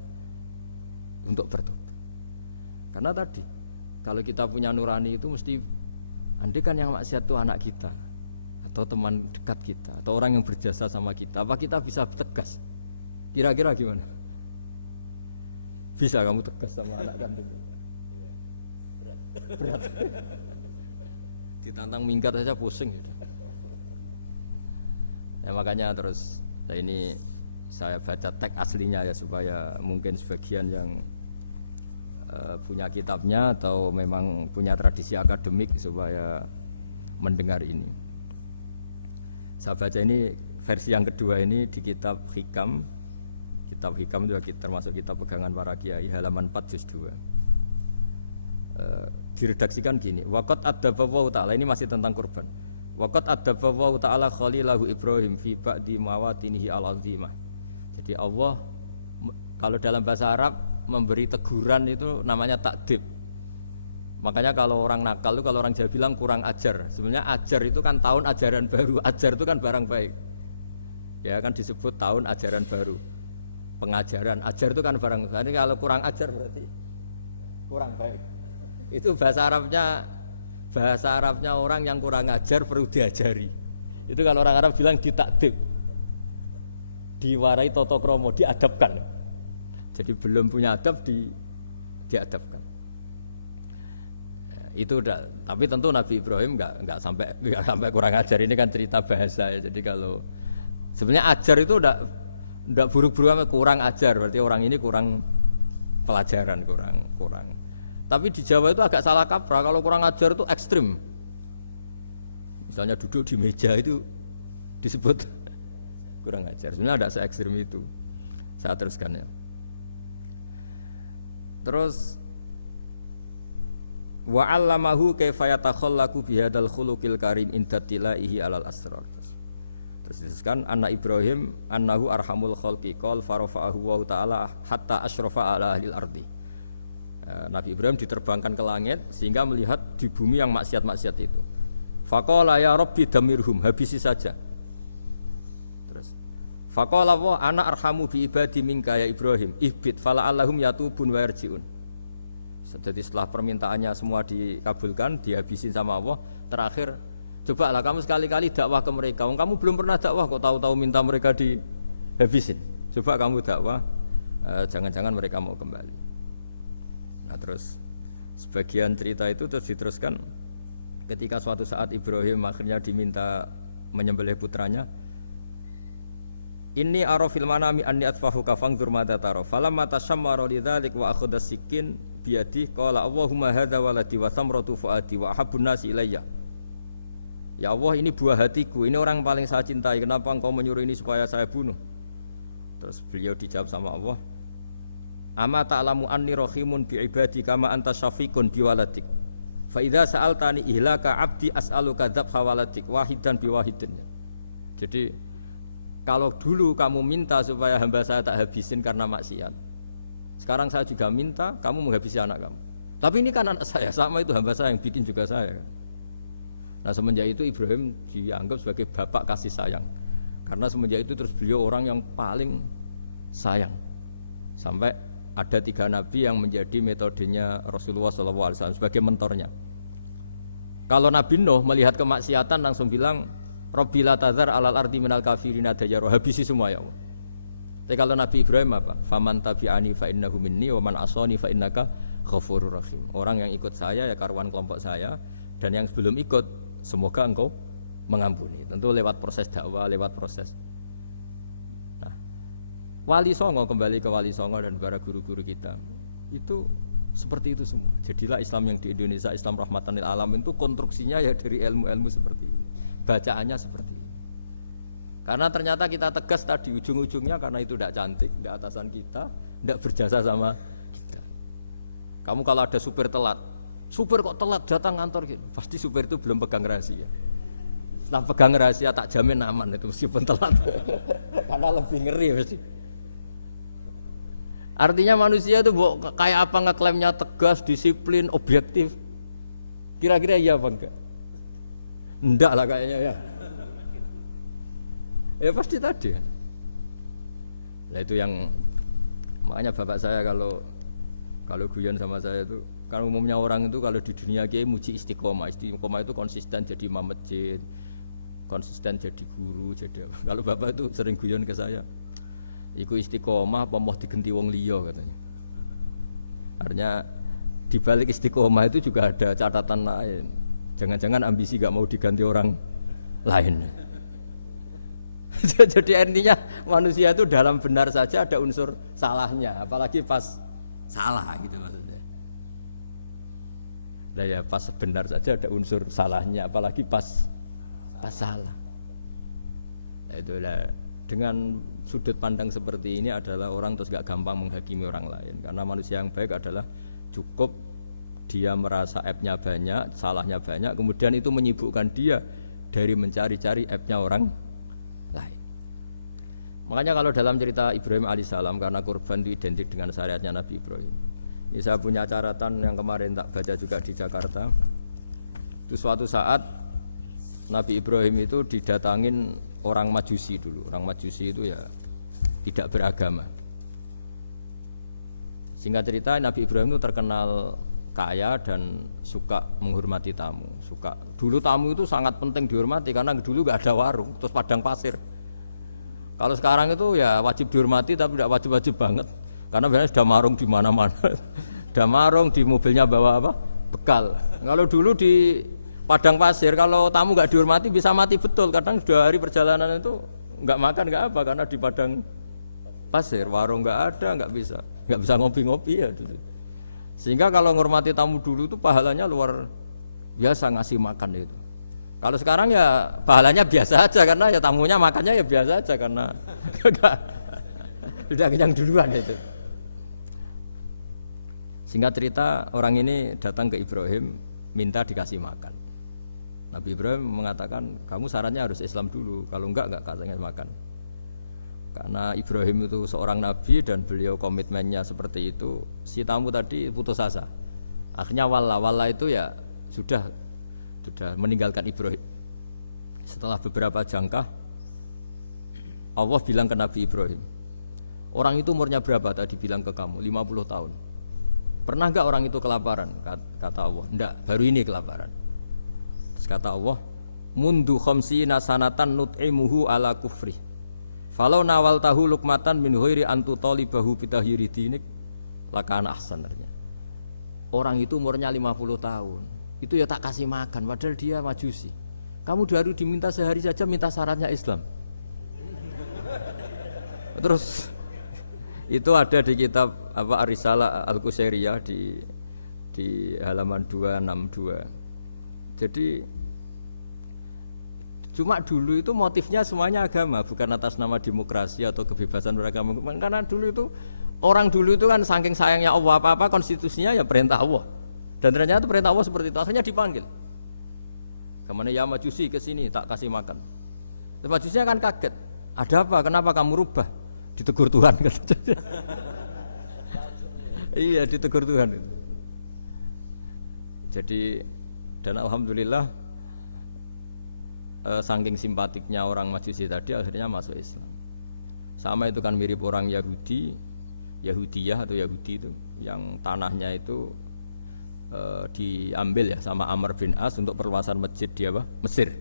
untuk bertobat. Karena tadi kalau kita punya nurani itu mesti, andai kan yang maksiat itu anak kita atau teman dekat kita atau orang yang berjasa sama kita, apa kita bisa tegas? Kira-kira gimana? Bisa kamu tegas sama anak kandung? Berat. Ditantang minggat saja pusing gitu. Ya makanya terus ini saya baca teks aslinya ya supaya mungkin sebagian yang punya kitabnya atau memang punya tradisi akademik supaya mendengar ini. Saya baca ini versi yang kedua ini di kitab Hikam. Kitab Hikam juga termasuk kitab pegangan para kiai, halaman 4 juz 2. Diredaksikan gini, waqad adzabahu ta'ala, ini masih tentang kurban. Waqad adzabahu ta'ala khalilahu Ibrahim fi ba'di mawatinihi al-azimah. Jadi Allah kalau dalam bahasa Arab memberi teguran itu namanya takdib. Makanya kalau orang nakal itu, kalau orang Jawa bilang kurang ajar. Sebenarnya ajar itu kan tahun ajaran baru. Ajar itu kan barang baik. Ya kan disebut tahun ajaran baru. Pengajaran, ajar itu kan barang baik. Jadi kalau kurang ajar berarti kurang baik. Itu bahasa Arabnya orang yang kurang ajar perlu diajari. Itu kalau orang Arab bilang ditakdib. Diwarai toto kromo, diadabkan. Jadi belum punya adab diadabkan. Itu udah, tapi tentu Nabi Ibrahim enggak sampai kurang ajar. Ini kan cerita bahasa ya. Jadi kalau sebenarnya ajar itu udah buruk-buruk sama kurang ajar, berarti orang ini kurang pelajaran, kurang. Tapi di Jawa itu agak salah kaprah, kalau kurang ajar itu ekstrim. Misalnya duduk di meja itu disebut kurang ajar. Sebenarnya ada se-ekstrim itu. Saya teruskan ya. Terus wa 'allamahu kaifa yatakhallaqu bihadzal khuluqil karim inda tilaihi alal asrar. Terus disebutkan anak Ibrahim annahu arhamul khalqi qol farafa'ahu wa ta'ala hatta asyrafa ala ahlil ardi. Nabi Ibrahim diterbangkan ke langit sehingga melihat di bumi yang maksiat-maksiat itu. Faqala ya rabbi damirhum, habisi saja. Terus Faqala wa ana arhamu bi ibadi minka ya Ibrahim ihbit fala allahum yatubun wa yarjiun. Jadi setelah permintaannya semua dikabulkan, dihabisin sama Allah, terakhir cobalah kamu sekali-kali dakwah ke mereka. Kamu belum pernah dakwah kok tahu-tahu minta mereka dihabisin. Coba kamu dakwah, jangan-jangan mereka mau kembali. Nah terus sebagian cerita itu terus diteruskan ketika suatu saat Ibrahim akhirnya diminta menyembelih putranya. Inni arafil manami anni atfahu kafangdur madza tara. Falamma tashammara lidzalik wa akhadha sikin biyadi qala Allahumma hadza waladi wa thamratu fuadi wa habbun nasi ilayya. Ya Allah, ini buah hatiku, ini orang paling saya cintai. Kenapa engkau menyuruh ini supaya saya bunuh? Terus beliau dijawab sama Allah, Ama ta'lamu anni rahimun bi ibadi kama anta syafiqun bi waladik. Fa idza sa'altani ihlaka 'abdi as'aluka dzabha waladik wahidan bi wahidin. Jadi kalau dulu kamu minta supaya hamba saya tak habisin karena maksiat, sekarang saya juga minta kamu menghabisi anak kamu. Tapi ini kan anak saya, sama itu hamba saya yang bikin juga saya. Nah semenjak itu Ibrahim dianggap sebagai bapak kasih sayang. Karena semenjak itu terus beliau orang yang paling sayang. Sampai ada 3 nabi yang menjadi metodenya Rasulullah SAW sebagai mentornya. Kalau Nabi Nuh melihat kemaksiatan langsung bilang, Rabbi la tazar alal ardi minal kafirina dayaro, habisi semua ya Allah. Tapi kalau Nabi Ibrahim apa? Faman tabi'ani fa innahu minni wa man asani fa innaka ghafurur rahim. Orang yang ikut saya ya karuan kelompok saya, dan yang sebelum ikut semoga engkau mengampuni. Tentu lewat proses dakwah, lewat proses. Nah, Wali Songo, kembali ke Wali Songo dan para guru-guru kita, itu seperti itu semua. Jadilah Islam yang di Indonesia, Islam rahmatan lil alam itu konstruksinya ya dari ilmu-ilmu seperti ini. Bacaannya seperti ini. Karena ternyata kita tegas tadi ujung-ujungnya karena itu tidak cantik, tidak atasan kita, tidak berjasa sama kita. Kamu kalau ada supir telat, supir kok telat datang kantor gitu, pasti supir itu belum pegang rahasia. Setelah pegang rahasia tak jamin aman itu meskipun telat. Karena lebih ngeri pasti. Artinya manusia itu kayak apa ngeklaimnya tegas, disiplin, objektif. Kira-kira iya apa enggak? Enggak lah kayaknya ya. Ya pasti tadi. Nah itu yang makanya bapak saya kalau guyon sama saya itu, kan umumnya orang itu kalau di dunia kiai muji istiqomah. Istiqomah itu konsisten jadi imam masjid, konsisten jadi guru, jadi apa. Kalau bapak itu sering guyon ke saya, iku istiqomah apa mau digenti wong liya katanya. Artinya di balik istiqomah itu juga ada catatan lain. Jangan-jangan ambisi gak mau diganti orang lain. Jadi artinya manusia itu dalam benar saja ada unsur salahnya, apalagi pas salah gitu maksudnya. Nah ya pas benar saja ada unsur salahnya, apalagi pas salah. Nah, itulah dengan sudut pandang seperti ini adalah orang terus gak gampang menghakimi orang lain. Karena manusia yang baik adalah cukup dia merasa aibnya banyak, salahnya banyak, kemudian itu menyibukkan dia dari mencari-cari aibnya orang lain. Makanya kalau dalam cerita Ibrahim alaihissalam, karena kurban itu identik dengan syariatnya Nabi Ibrahim. Ini saya punya catatan yang kemarin tak baca juga di Jakarta. Itu suatu saat Nabi Ibrahim itu didatangin orang Majusi dulu. Orang Majusi itu ya tidak beragama. Singkat cerita Nabi Ibrahim itu terkenal kaya dan suka menghormati tamu. Dulu tamu itu sangat penting dihormati karena dulu nggak ada warung, terus padang pasir. Kalau sekarang itu ya wajib dihormati tapi tidak wajib-wajib banget. Karena biasanya sudah marung di mana-mana. Sudah marung di mobilnya bawa apa? Bekal. Kalau dulu di padang pasir kalau tamu nggak dihormati bisa mati betul. Kadang 2 hari perjalanan itu nggak makan nggak apa karena di padang pasir warung nggak ada, nggak bisa ngopi-ngopi ya. Sehingga kalau menghormati tamu dulu itu pahalanya luar biasa ngasih makan itu. Kalau sekarang ya pahalanya biasa aja karena ya tamunya makannya ya biasa aja karena sudah kenyang duluan itu. Singkat cerita orang ini datang ke Ibrahim minta dikasih makan. Nabi Ibrahim mengatakan kamu syaratnya harus Islam dulu, kalau enggak kasih makan. Karena Ibrahim itu seorang nabi dan beliau komitmennya seperti itu, si tamu tadi putus asa. Akhirnya walla itu ya sudah meninggalkan Ibrahim. Setelah beberapa jangkah Allah bilang ke Nabi Ibrahim, orang itu umurnya berapa tadi bilang ke kamu? 50 tahun. Pernah enggak orang itu kelaparan? Kata Allah, enggak, baru ini kelaparan. Terus kata Allah, mundu khamsina sanatan nut'imuhu ala kufri. Falau nawal tahu lukmatan min ghairi antu talibahu bitahiri dinik lakana ahsan. Orang itu umurnya 50 tahun. Itu ya tak kasih makan padahal dia majusi. Kamu baru diminta sehari saja minta syaratnya Islam. Terus itu ada di kitab apa Ar-Risalah Al-Qusairiyah di halaman 262. Jadi cuma dulu itu motifnya semuanya agama, bukan atas nama demokrasi atau kebebasan beragama. Karena dulu itu orang dulu itu kan saking sayangnya Allah, apa-apa konstitusinya ya perintah Allah. Dan ternyata perintah Allah seperti itu, akhirnya dipanggil. Kemana ya majusi ke sini tak kasih makan. Majusinya kan kaget. Ada apa? Kenapa kamu rubah? Ditegur Tuhan. Iya, ditegur Tuhan. Jadi dan alhamdulillah saking simpatiknya orang Majusi tadi akhirnya masuk Islam. Sama itu kan mirip orang Yahudiyah atau Yahudi itu yang tanahnya itu diambil ya sama Amr bin As untuk perluasan masjid di Mesir.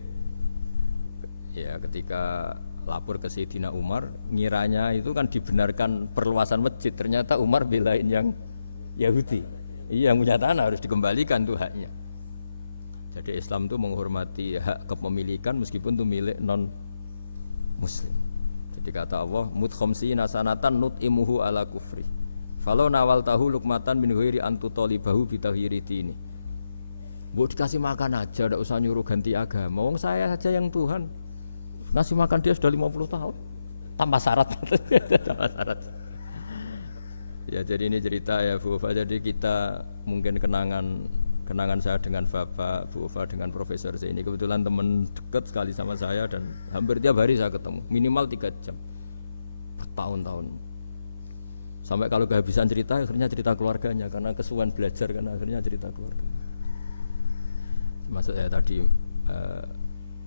Ya ketika lapor ke Sayyidina Umar, ngiranya itu kan dibenarkan perluasan masjid, ternyata Umar belain yang Yahudi. Iya, yang punya tanah harus dikembalikan tuh haknya. Jadi Islam itu menghormati hak kepemilikan meskipun itu milik non muslim. Jadi kata Allah, mut khamsina sanatan nut'imuhu ala kufri. Falau nawal tahu lukmatan min ghairi antu talibahu bitahiri dini. Mbok dikasih makan aja, ndak usah nyuruh ganti agama. Wong saya saja yang Tuhan ngasih makan dia sudah 50 tahun tanpa syarat. Tanpa syarat. Ya jadi ini cerita ya Bu Ufa. Jadi kita mungkin kenangan saya dengan Bapak, Bu Ufa dengan Profesor ini kebetulan teman dekat sekali sama saya dan hampir tiap hari saya ketemu minimal 3 jam bertahun-tahun. Sampai kalau kehabisan cerita akhirnya cerita keluarganya karena kesuwen belajar kan akhirnya cerita keluarga. Maksud saya tadi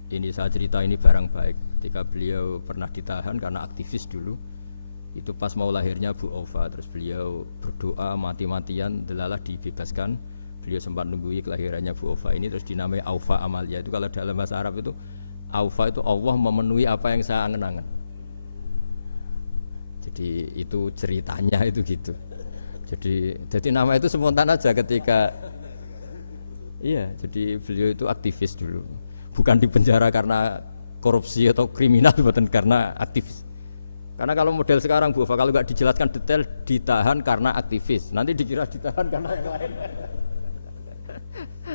ini saya cerita ini barang baik ketika beliau pernah ditahan karena aktivis dulu. Itu pas mau lahirnya Bu Ova, terus beliau berdoa mati-matian delalah dibebaskan. Beliau sempat nunggu kelahirannya Bu Ova ini terus dinamai Aufa Amalia. Itu kalau dalam bahasa Arab itu Aufa itu Allah memenuhi apa yang saya angen-angen. Jadi itu ceritanya itu gitu. Jadi nama itu spontan aja ketika iya, jadi beliau itu aktivis dulu. Bukan di penjara karena korupsi atau kriminal, bukan karena aktivis. Karena kalau model sekarang Bu Ova kalau nggak dijelaskan detail ditahan karena aktivis, nanti dikira ditahan karena yang lain.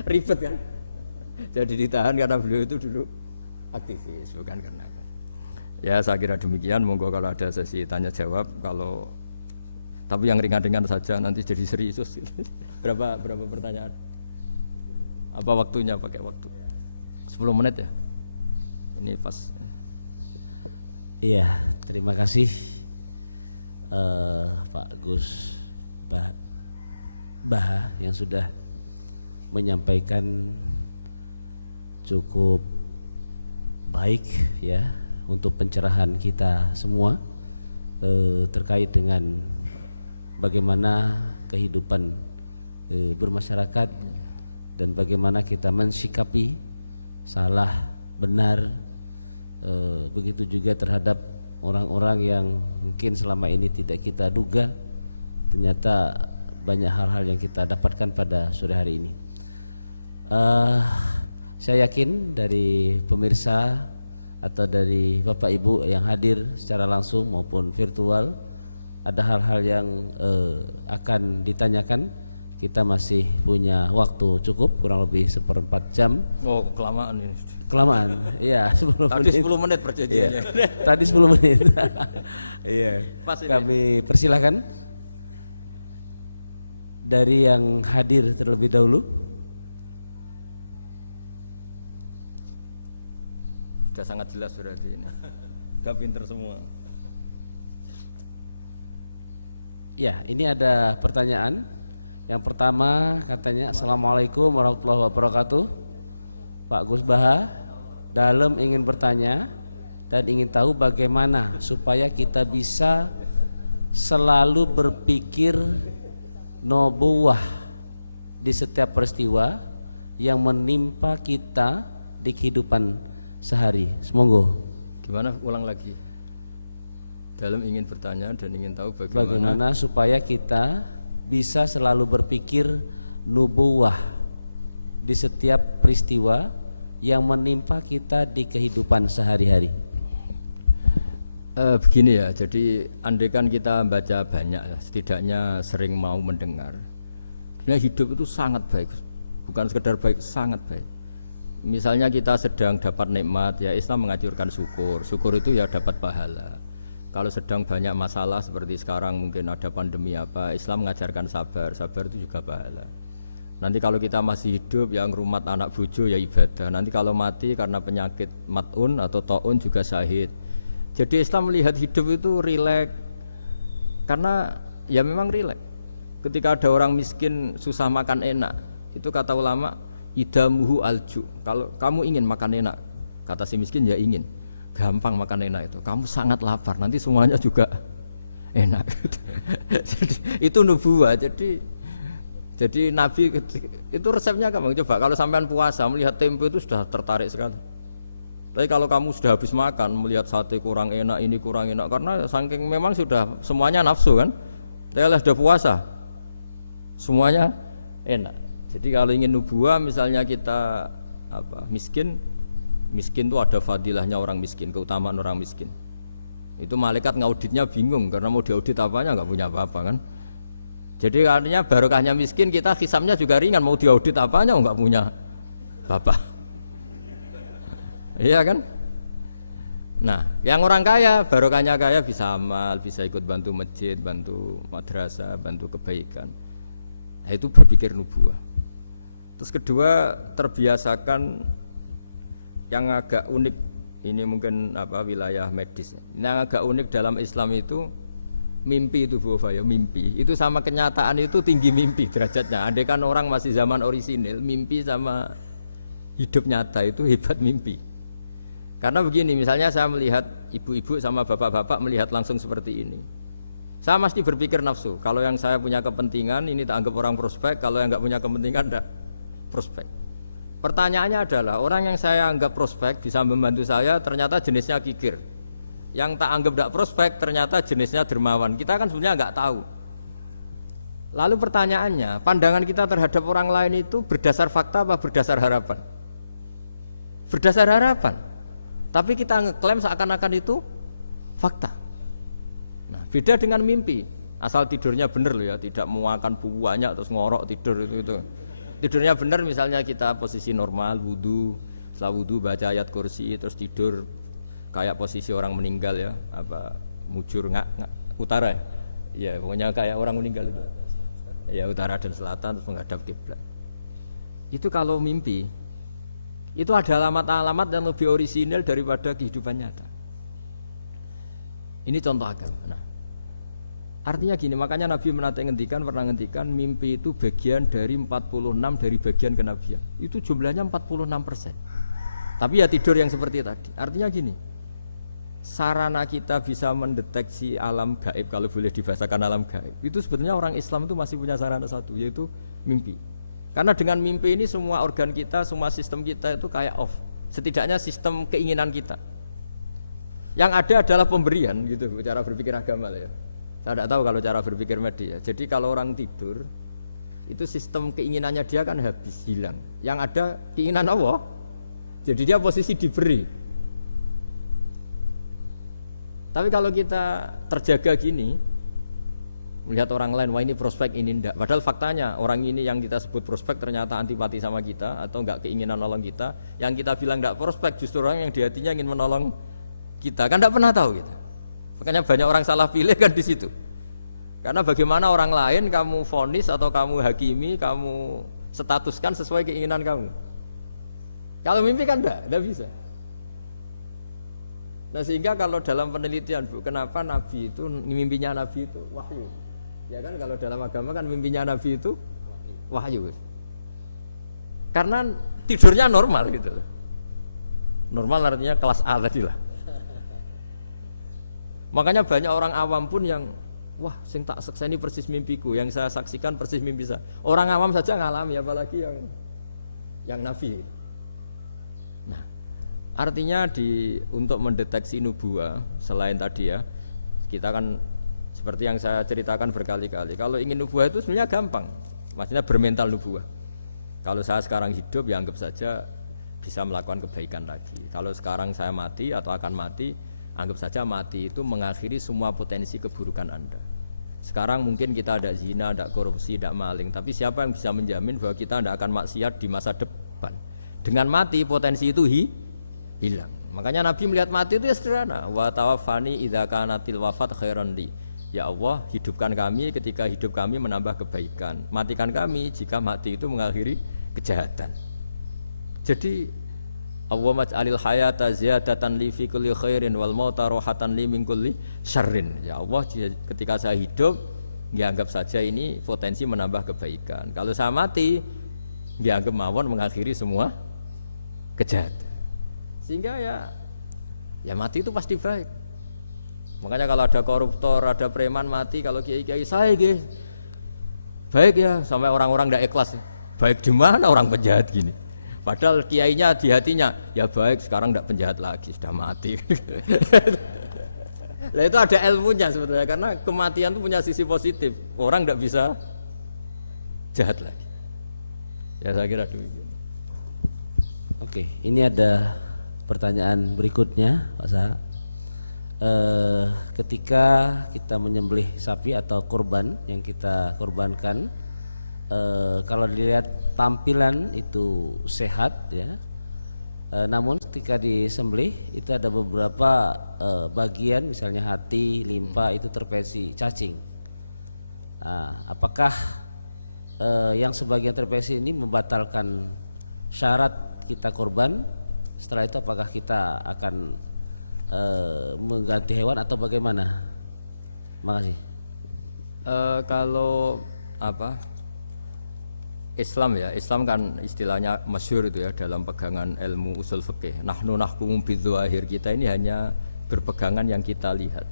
Ribet kan? Jadi ditahan karena beliau itu dulu aktivis, bukan karena. Ya saya kira demikian. Monggo kalau ada sesi tanya jawab, kalau tapi yang ringan-ringan saja nanti jadi serius. Berapa pertanyaan? Apa waktunya pakai waktu? 10 menit ya? Ini pas. Iya, terima kasih Pak Gus Baha yang sudah menyampaikan cukup baik ya untuk pencerahan kita semua terkait dengan bagaimana kehidupan bermasyarakat dan bagaimana kita mensikapi salah benar, begitu juga terhadap orang-orang yang mungkin selama ini tidak kita duga, ternyata banyak hal-hal yang kita dapatkan pada sore hari ini. Saya yakin dari pemirsa atau dari Bapak Ibu yang hadir secara langsung maupun virtual ada hal-hal yang akan ditanyakan. Kita masih punya waktu cukup kurang lebih 1/4 jam. Oh kelamaan ini. Kelamaan, iya. Tadi 10 menit perjanjiannya. Iya. Tadi 10 menit. Iya. Pas ini. Kami persilakan dari yang hadir terlebih dahulu. Sudah sangat jelas berarti ini. Sudah pinter semua. Ya, ini ada pertanyaan. Yang pertama katanya, Assalamualaikum warahmatullahi wabarakatuh. Pak Gus Baha, Dalem ingin bertanya, dan ingin tahu bagaimana supaya kita bisa selalu berpikir nubuwah di setiap peristiwa yang menimpa kita di kehidupan sehari. Semoga. Gimana? Ulang lagi. Dalam ingin bertanya dan ingin tahu bagaimana supaya kita bisa selalu berpikir nubuwah di setiap peristiwa yang menimpa kita di kehidupan sehari-hari. Begini ya, jadi andaikan kita baca banyak, setidaknya sering mau mendengar. Nah, hidup itu sangat baik, bukan sekedar baik, sangat baik. Misalnya kita sedang dapat nikmat, ya Islam menganjurkan syukur. Syukur itu ya dapat pahala. Kalau sedang banyak masalah seperti sekarang mungkin ada pandemi apa, Islam mengajarkan sabar. Sabar itu juga pahala. Nanti kalau kita masih hidup yang ngrumat anak bojo ya ibadah. Nanti kalau mati karena penyakit mat'un atau ta'un juga syahid. Jadi Islam melihat hidup itu rileks. Karena ya memang rileks. Ketika ada orang miskin susah makan enak, itu kata ulama idamuhu alju. Kalau kamu ingin makan enak, kata si miskin ya ingin. Gampang makan enak itu. Kamu sangat lapar, nanti semuanya juga enak. Jadi, itu nubuwah. Jadi Nabi itu resepnya kamu coba kalau sampean puasa melihat tempe itu sudah tertarik sekali. Tapi kalau kamu sudah habis makan melihat sate kurang enak, ini kurang enak karena saking memang sudah semuanya nafsu kan. Tapi sudah puasa semuanya enak. Jadi kalau ingin nubuwah misalnya kita miskin itu ada fadilahnya orang miskin, keutamaan orang miskin. Itu malaikat ngauditnya bingung karena mau diaudit apanya nggak punya apa-apa kan. Jadi artinya barokahnya miskin kita hisabnya juga ringan, mau diaudit apanya nggak punya bapak. Iya kan? Nah, yang orang kaya barokahnya kaya bisa amal, bisa ikut bantu masjid, bantu madrasah, bantu kebaikan. Nah, itu berpikir nubuwah. Terus kedua terbiasakan yang agak unik, ini mungkin wilayah medis. Yang agak unik dalam Islam itu mimpi itu Bu Fayo, mimpi itu sama kenyataan itu tinggi mimpi derajatnya. Andai kan orang masih zaman orisinil, mimpi sama hidup nyata itu hebat mimpi. Karena begini, misalnya saya melihat ibu-ibu sama bapak-bapak melihat langsung seperti ini. Saya mesti berpikir nafsu. Kalau yang saya punya kepentingan ini tak anggap orang prospek, kalau yang enggak punya kepentingan enggak prospek. Pertanyaannya adalah orang yang saya anggap prospek bisa membantu saya ternyata jenisnya kikir. Yang tak anggap tidak prospek ternyata jenisnya dermawan. Kita kan sebenarnya enggak tahu. Lalu pertanyaannya, pandangan kita terhadap orang lain itu berdasar fakta apa berdasar harapan? Berdasar harapan. Tapi kita ngeklaim seakan-akan itu fakta. Nah, beda dengan mimpi. Asal tidurnya benar loh ya, tidak makan banyak terus ngorok tidur itu. Tidurnya benar misalnya kita posisi normal, wudu, setelah wudu baca ayat kursi terus tidur kayak posisi orang meninggal ya, mujur utara ya. Ya, pokoknya kayak orang meninggal itu. Ya, utara dan selatan terus menghadap kiblat. Itu kalau mimpi. Itu ada alamat-alamat yang lebih orisinal daripada kehidupan nyata. Ini contoh agama. Nah, artinya gini, makanya Nabi pernah ngendikan mimpi itu bagian dari 46 dari bagian kenabian. Itu jumlahnya 46%. Tapi ya tidur yang seperti tadi. Artinya gini, sarana kita bisa mendeteksi alam gaib, kalau boleh dibahasakan alam gaib, itu sebetulnya orang Islam itu masih punya sarana satu, yaitu mimpi. Karena dengan mimpi ini semua organ kita, semua sistem kita itu kayak off. Setidaknya sistem keinginan kita. Yang ada adalah pemberian gitu, cara berpikir agama ya. Saya tidak tahu kalau cara berpikir medis ya. Jadi kalau orang tidur, itu sistem keinginannya dia kan habis, hilang. Yang ada keinginan Allah. Jadi dia posisi diberi. Tapi kalau kita terjaga gini, melihat orang lain, wah ini prospek, ini enggak. Padahal faktanya orang ini yang kita sebut prospek ternyata antipati sama kita atau enggak keinginan nolong kita. Yang kita bilang enggak prospek justru orang yang di hatinya ingin menolong kita. Kan enggak pernah tahu gitu. Makanya banyak orang salah pilih kan di situ. Karena bagaimana orang lain kamu vonis atau kamu hakimi, kamu statuskan sesuai keinginan kamu. Kalau mimpi kan enggak bisa. Nah sehingga kalau dalam penelitian Bu, kenapa Nabi itu, mimpinya Nabi itu wahyu. Ya kan kalau dalam agama kan mimpinya Nabi itu wahyu. Karena tidurnya normal gitu. Normal artinya kelas A tadi lah. Makanya banyak orang awam pun yang wah, sing tak sakseni persis mimpiku, yang saya saksikan persis mimpi saya. Orang awam saja ngalami, apalagi yang nabi. Nah, artinya untuk mendeteksi nubuwah selain tadi ya, kita kan seperti yang saya ceritakan berkali-kali. Kalau ingin nubuwah itu sebenarnya gampang, maksudnya bermental nubuwah. Kalau saya sekarang hidup, ya anggap saja bisa melakukan kebaikan lagi. Kalau sekarang saya mati atau akan mati, anggap saja mati itu mengakhiri semua potensi keburukan Anda. Sekarang mungkin kita ada zina, ada korupsi, ada maling, tapi siapa yang bisa menjamin bahwa kita tidak akan maksiat di masa depan? Dengan mati potensi itu hilang. Makanya Nabi melihat mati itu ya sederhana. Wa tawaffani idza kanatil wafat khairan li. Ya Allah, hidupkan kami ketika hidup kami menambah kebaikan. Matikan kami jika mati itu mengakhiri kejahatan. Jadi Allahumma ij'alil hayata ziyadatan li fi kulli khairin wal mauta rohatan li min kulli syarrin. Ya Allah, ketika saya hidup, dianggap saja ini potensi menambah kebaikan. Kalau saya mati, dianggap mawon mengakhiri semua kejahatan. Sehingga ya mati itu pasti baik. Makanya kalau ada koruptor, ada preman mati, kalau kiai-kiai saya baik ya, sampai orang-orang tidak ikhlas. Baik di mana orang penjahat gini? Padahal kiainya di hatinya, ya baik sekarang tidak penjahat lagi, sudah mati. Nah itu ada ilmunya sebetulnya, karena kematian itu punya sisi positif. Orang tidak bisa jahat lagi. Ya saya kira demikian. Oke, ini ada pertanyaan berikutnya, Pak Sa. Ketika kita menyembelih sapi atau kurban yang kita kurbankan, kalau dilihat tampilan itu sehat ya, namun ketika disembelih itu ada beberapa bagian, misalnya hati, limpa itu terpesi cacing. Apakah yang sebagian terpesi ini membatalkan syarat kita kurban? Setelah itu apakah kita akan mengganti hewan atau bagaimana? Makasih. Kalau Islam ya, Islam kan istilahnya masyhur itu ya dalam pegangan ilmu usul fikih. Nahnu nahkumu bidzahir, kita ini hanya berpegangan yang kita lihat.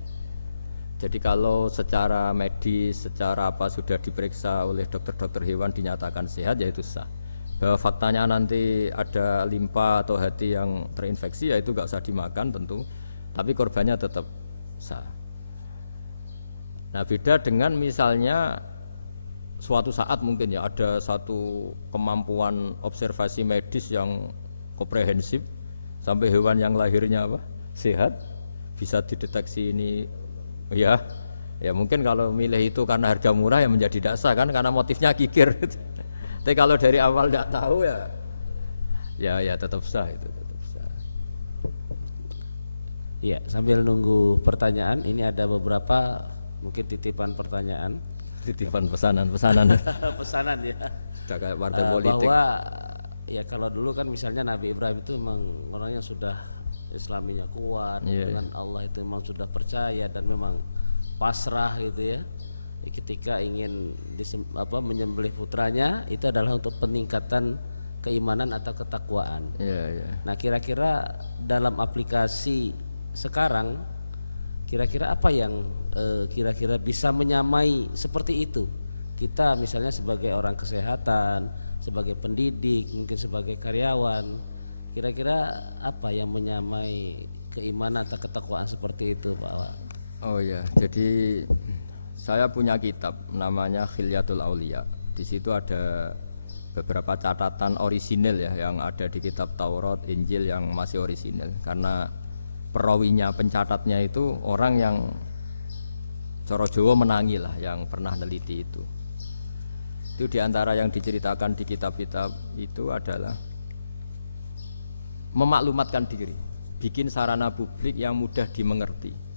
Jadi kalau secara medis, secara apa sudah diperiksa oleh dokter-dokter hewan dinyatakan sehat, ya itu sah. Bahwa faktanya nanti ada limpa atau hati yang terinfeksi, ya itu gak usah dimakan tentu, tapi korbannya tetap sah. Nah beda dengan misalnya suatu saat mungkin ya ada satu kemampuan observasi medis yang komprehensif sampai hewan yang lahirnya sehat bisa dideteksi ini ya mungkin kalau milih itu karena harga murah ya menjadi dasar kan, karena motifnya kikir. Tapi kalau dari awal tidak tahu ya tetap sah itu tetap sah. Ya, sambil nunggu pertanyaan, ini ada beberapa mungkin titipan pertanyaan. Titipan pesanan Pesanan ya. Sudah kayak partai politik. Bahwa ya kalau dulu kan misalnya Nabi Ibrahim itu memang orangnya sudah Islaminya kuat, dengan Allah itu memang sudah percaya dan memang pasrah gitu ya. Ketika ingin menyembelih putranya itu adalah untuk peningkatan keimanan atau ketakwaan. Nah kira-kira dalam aplikasi sekarang, kira-kira apa yang kira-kira bisa menyamai seperti itu? Kita misalnya sebagai orang kesehatan, sebagai pendidik, mungkin sebagai karyawan, kira-kira apa yang menyamai keimanan atau ketakwaan seperti itu, Pak? Oh ya, jadi saya punya kitab namanya Khilyatul Auliya. Di situ ada beberapa catatan orisinil ya yang ada di kitab Taurat, Injil yang masih orisinil, karena perawinya, pencatatnya itu orang yang Coro Jawa menangi lah, yang pernah neliti itu. Itu diantara yang diceritakan di kitab-kitab itu adalah memaklumatkan diri, bikin sarana publik yang mudah dimengerti.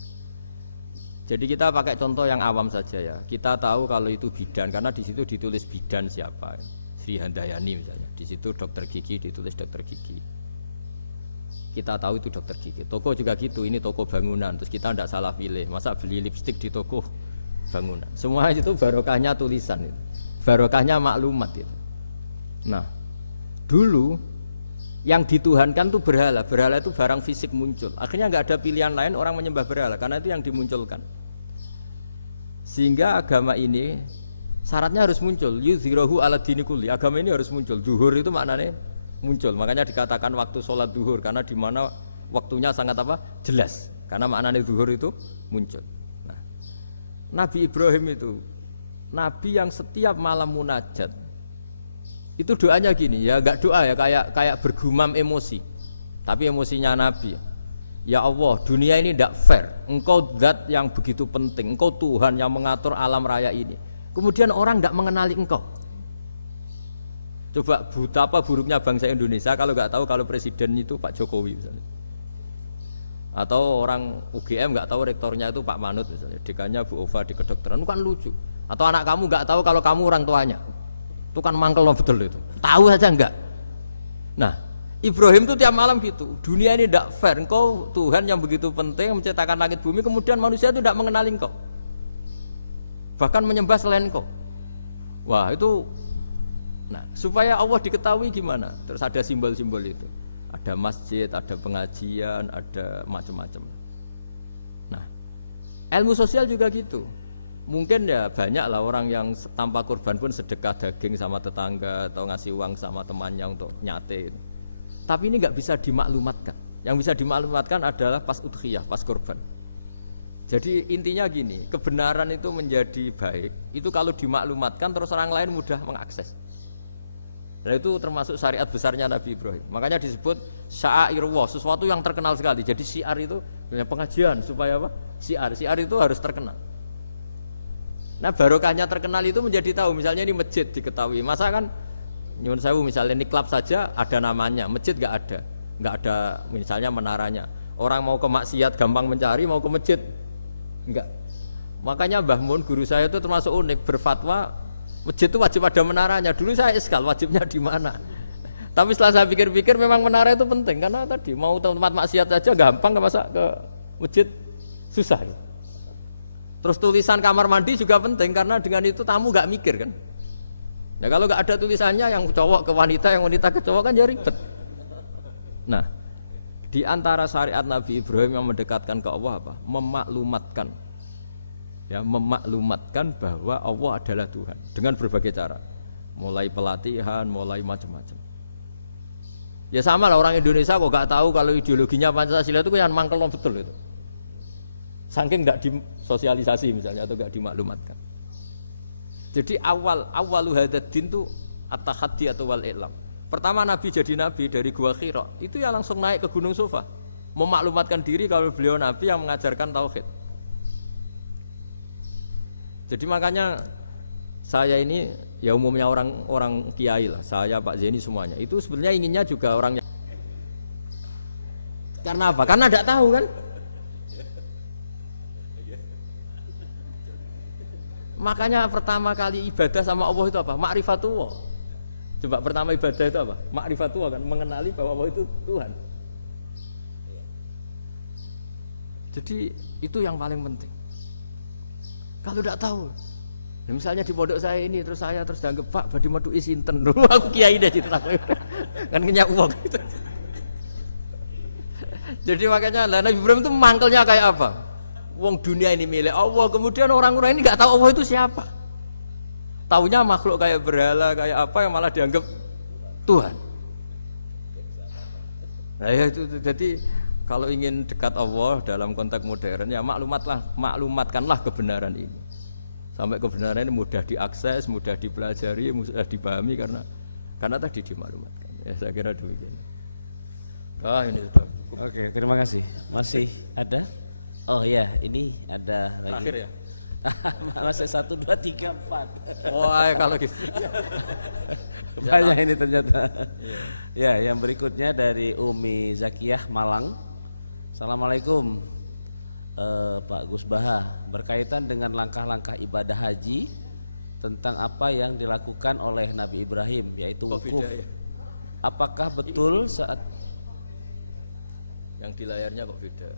Jadi kita pakai contoh yang awam saja ya. Kita tahu kalau itu bidan karena di situ ditulis bidan siapa, Sri Handayani misalnya. Di situ dokter gigi ditulis dokter gigi. Kita tahu itu dokter gigi. Toko juga gitu, ini toko bangunan. Terus kita tidak salah pilih. Masa beli lipstik di toko bangunan? Semua itu barokahnya tulisan itu. Barokahnya maklumat itu. Nah, dulu Yang dituhankan itu berhala. Berhala itu barang fisik muncul. Akhirnya nggak ada pilihan lain orang menyembah berhala karena itu yang dimunculkan. Sehingga agama ini syaratnya harus muncul. Yuzhirahu ala dini kulli. Agama ini harus muncul. Zuhur itu maknanya muncul. Makanya dikatakan waktu sholat zuhur karena di mana waktunya sangat apa? Jelas. Karena maknanya zuhur itu muncul. Nah, Nabi Ibrahim itu nabi yang setiap malam munajat. Itu doanya gini, ya enggak doa ya kayak bergumam emosi. Tapi emosinya Nabi. Ya Allah, dunia ini tidak fair. Engkau zat yang begitu penting. Engkau Tuhan yang mengatur alam raya ini. Kemudian orang tidak mengenali engkau. Coba betapa buruknya bangsa Indonesia kalau nggak tahu kalau presiden itu Pak Jokowi misalnya. Atau orang UGM nggak tahu rektornya itu Pak Manut misalnya. Dekannya Bu Ova di kedokteran, itu kan lucu. Atau anak kamu nggak tahu kalau kamu orang tuanya. Itu kan mangkel betul itu. Tahu saja enggak. Nah, Ibrahim itu tiap malam gitu. Dunia ini tidak fair. Engkau Tuhan yang begitu penting menciptakan langit bumi, kemudian manusia itu tidak mengenali engkau. Bahkan menyembah selain engkau. Wah, itu nah, supaya Allah diketahui gimana? Terus ada simbol-simbol itu. Ada masjid, ada pengajian, ada macam-macam. Nah, ilmu sosial juga gitu. Mungkin ya banyak lah orang yang tanpa kurban pun sedekah daging sama tetangga atau ngasih uang sama temannya untuk nyate itu. Tapi ini nggak bisa dimaklumatkan. Yang bisa dimaklumatkan adalah pas udhiyah, pas kurban. Jadi intinya gini, kebenaran itu menjadi baik itu kalau dimaklumatkan terus orang lain mudah mengakses. Dan itu termasuk syariat besarnya Nabi Ibrahim. Makanya disebut sya'airullah, sesuatu yang terkenal sekali. Jadi syiar itu pengajian supaya apa? Syiar itu harus terkenal. Nah barokahnya terkenal itu menjadi tahu. Misalnya ini masjid diketahui. Masa kan nyuwun sewu misalnya ini klub saja ada namanya, masjid nggak ada misalnya menaranya. Orang mau ke maksiat gampang mencari, mau ke masjid enggak. Makanya Mbah Mun guru saya itu termasuk unik, berfatwa masjid itu wajib ada menaranya. Dulu saya iskal wajibnya di mana. Tapi setelah saya pikir-pikir memang menara itu penting karena tadi mau tempat maksiat saja gampang, masa ke masjid susah. Terus tulisan kamar mandi juga penting karena dengan itu tamu gak mikir kan. Nah kalau gak ada tulisannya yang cowok ke wanita, yang wanita ke cowok kan ya ribet. Nah di antara syariat Nabi Ibrahim yang mendekatkan ke Allah apa? Memaklumatkan. Ya, memaklumatkan bahwa Allah adalah Tuhan dengan berbagai cara. Mulai pelatihan, mulai macam-macam. Ya sama lah orang Indonesia kok gak tahu kalau ideologinya Pancasila itu yang mangkel betul itu. Saking nggak disosialisasi misalnya atau nggak dimaklumatkan. Jadi awalu hadzal-din itu at-tahaddi atau wal i'lam. Pertama Nabi jadi nabi dari Gua Hira, itu ya langsung naik ke Gunung Sofa, memaklumatkan diri kalau beliau nabi yang mengajarkan tauhid. Jadi makanya saya ini ya umumnya orang kiai lah, saya Pak Zeni semuanya itu sebenarnya inginnya juga orangnya. Karena apa? Karena tidak tahu kan. Makanya pertama kali ibadah sama Allah itu apa? Ma'rifatullah. Coba pertama ibadah itu apa? Ma'rifatullah kan, mengenali bahwa Allah itu Tuhan. Jadi itu yang paling penting. Kalau tidak tahu, ya misalnya di pondok saya ini terus dianggap Pak badhe metuki sinten. Dulu aku kiai deh cerita kan kenyak uang gitu. Jadi makanya Nabi Ibrahim itu mangkelnya kayak apa? Wong dunia ini milik Allah, kemudian orang-orang ini nggak tahu Allah itu siapa. Taunya makhluk kayak berhala, kayak apa yang malah dianggap Tuhan. Nah ya itu jadi kalau ingin dekat Allah dalam konteks modern ya maklumatkanlah kebenaran ini. Sampai kebenaran ini mudah diakses, mudah dipelajari, mudah dipahami karena tadi dimaklumatkan. Ya saya kira demikian. Ini sudah. Oke, terima kasih. Masih ada? Oh ya, ini ada akhir ya. Masih 1, 2, 3, 4. Wah, kalau gitu. Banyak ini ternyata. Ya, yang berikutnya dari Umi Zakiyah Malang. Assalamualaikum Pak Gus Baha. Berkaitan dengan langkah-langkah ibadah haji, tentang apa yang dilakukan oleh Nabi Ibrahim, yaitu wukuf. Ya? Apakah betul saat yang di layarnya kok beda?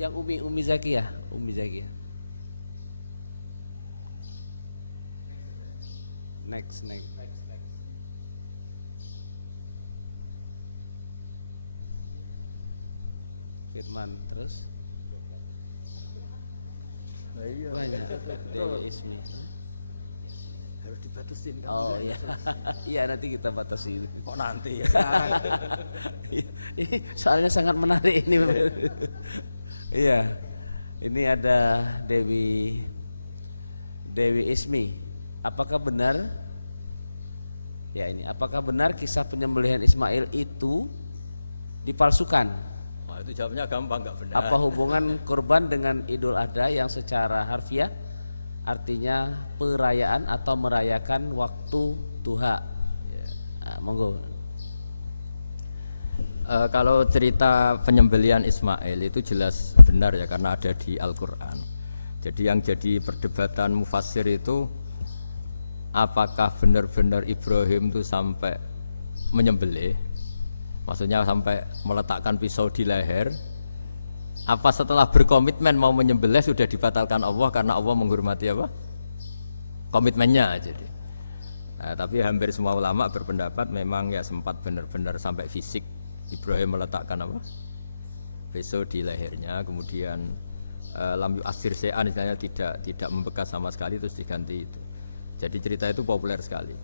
Yang Umi Zakiyah. Next. Iya. Banyak. Dewi Ismi. Harus dibatasin kan. Oh iya. Iya nanti kita batasi. Kok nanti ya? Ini soalnya sangat menarik ini. Iya. Ini ada Dewi Ismi. Apakah benar? Ya ini, apakah benar kisah penyembelihan Ismail itu dipalsukan? Wah, itu jawabnya gampang, nggak benar. Apa hubungan kurban dengan Idul Adha yang secara harfiah artinya perayaan atau merayakan waktu duha? Ya. Nah, monggo. Kalau cerita penyembelihan Ismail itu jelas benar ya karena ada di Al-Quran. Jadi yang jadi perdebatan mufassir itu apakah benar-benar Ibrahim itu sampai menyembelih, maksudnya sampai meletakkan pisau di leher, apa setelah berkomitmen mau menyembelih sudah dibatalkan Allah karena Allah menghormati apa? Komitmennya. Jadi nah, tapi hampir semua ulama berpendapat memang ya sempat benar-benar sampai fisik Ibrahim meletakkan apa? Pisau di lehernya, kemudian lam yu'assir syai'an misalnya tidak membekas sama sekali terus diganti itu. Jadi cerita itu populer sekali.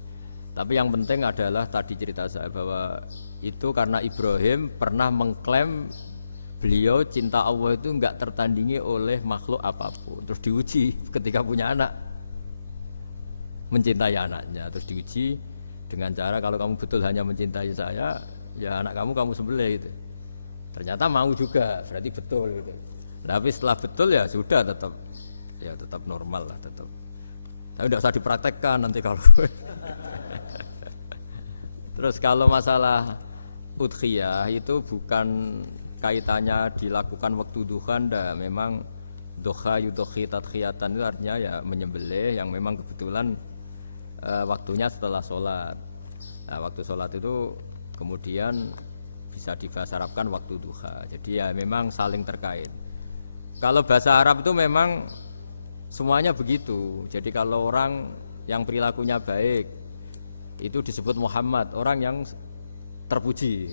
Tapi yang penting adalah tadi cerita saya bahwa itu karena Ibrahim pernah mengklaim beliau cinta Allah itu enggak tertandingi oleh makhluk apapun. Terus diuji ketika punya anak, mencintai anaknya. Terus diuji dengan cara kalau kamu betul hanya mencintai saya, ya anak kamu sembelih gitu. Ternyata mau juga, berarti betul gitu. Tapi setelah betul ya sudah tetap normal lah tetap. Tapi tidak usah dipraktekkan nanti kalau. Terus kalau masalah udhiyah itu bukan kaitannya dilakukan waktu duha, memang duha yudhi tadkhiyatan itu artinya ya menyembelih yang memang kebetulan waktunya setelah sholat. Nah, waktu sholat itu kemudian bisa dibahasa Arabkan waktu duha. Jadi ya memang saling terkait. Kalau bahasa Arab itu memang semuanya begitu. Jadi kalau orang yang perilakunya baik itu disebut Muhammad, orang yang terpuji.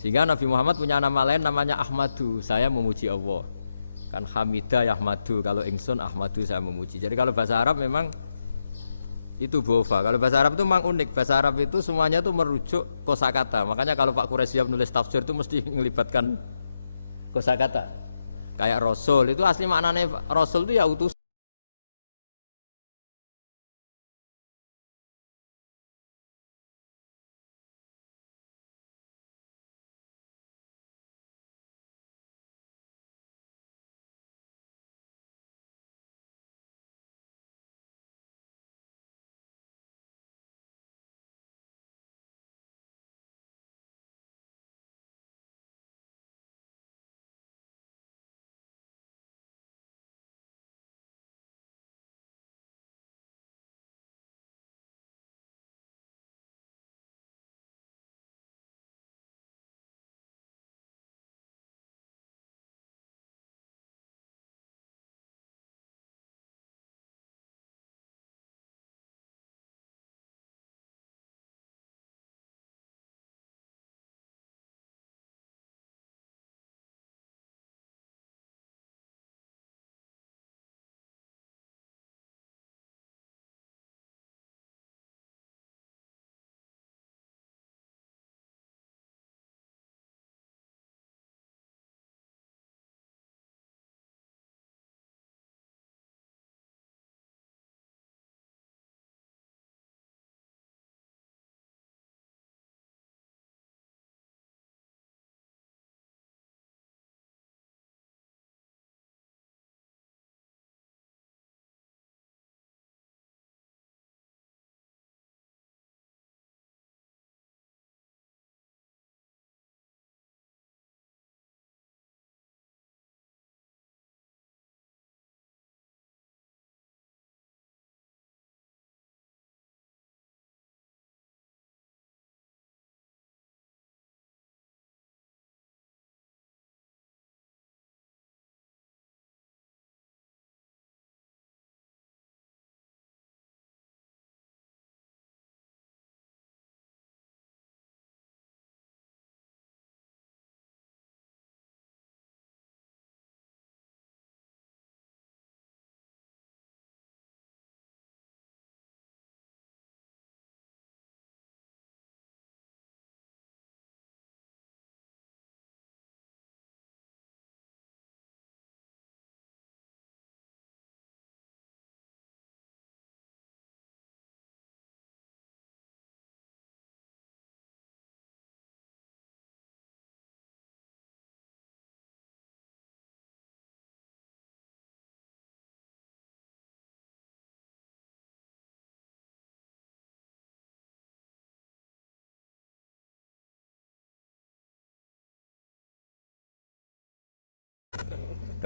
Sehingga Nabi Muhammad punya nama lain namanya Ahmadu, saya memuji Allah. Kan Hamidah Ahmadu, kalau ingsun Ahmadu saya memuji. Jadi kalau bahasa Arab memang itu bofa. Kalau bahasa Arab itu memang unik. Bahasa Arab itu semuanya itu merujuk kosakata. Makanya kalau Pak Quraisyah menulis tafsir itu mesti melibatkan kosakata. Kayak Rasul itu asli maknanya Rasul itu ya utusan.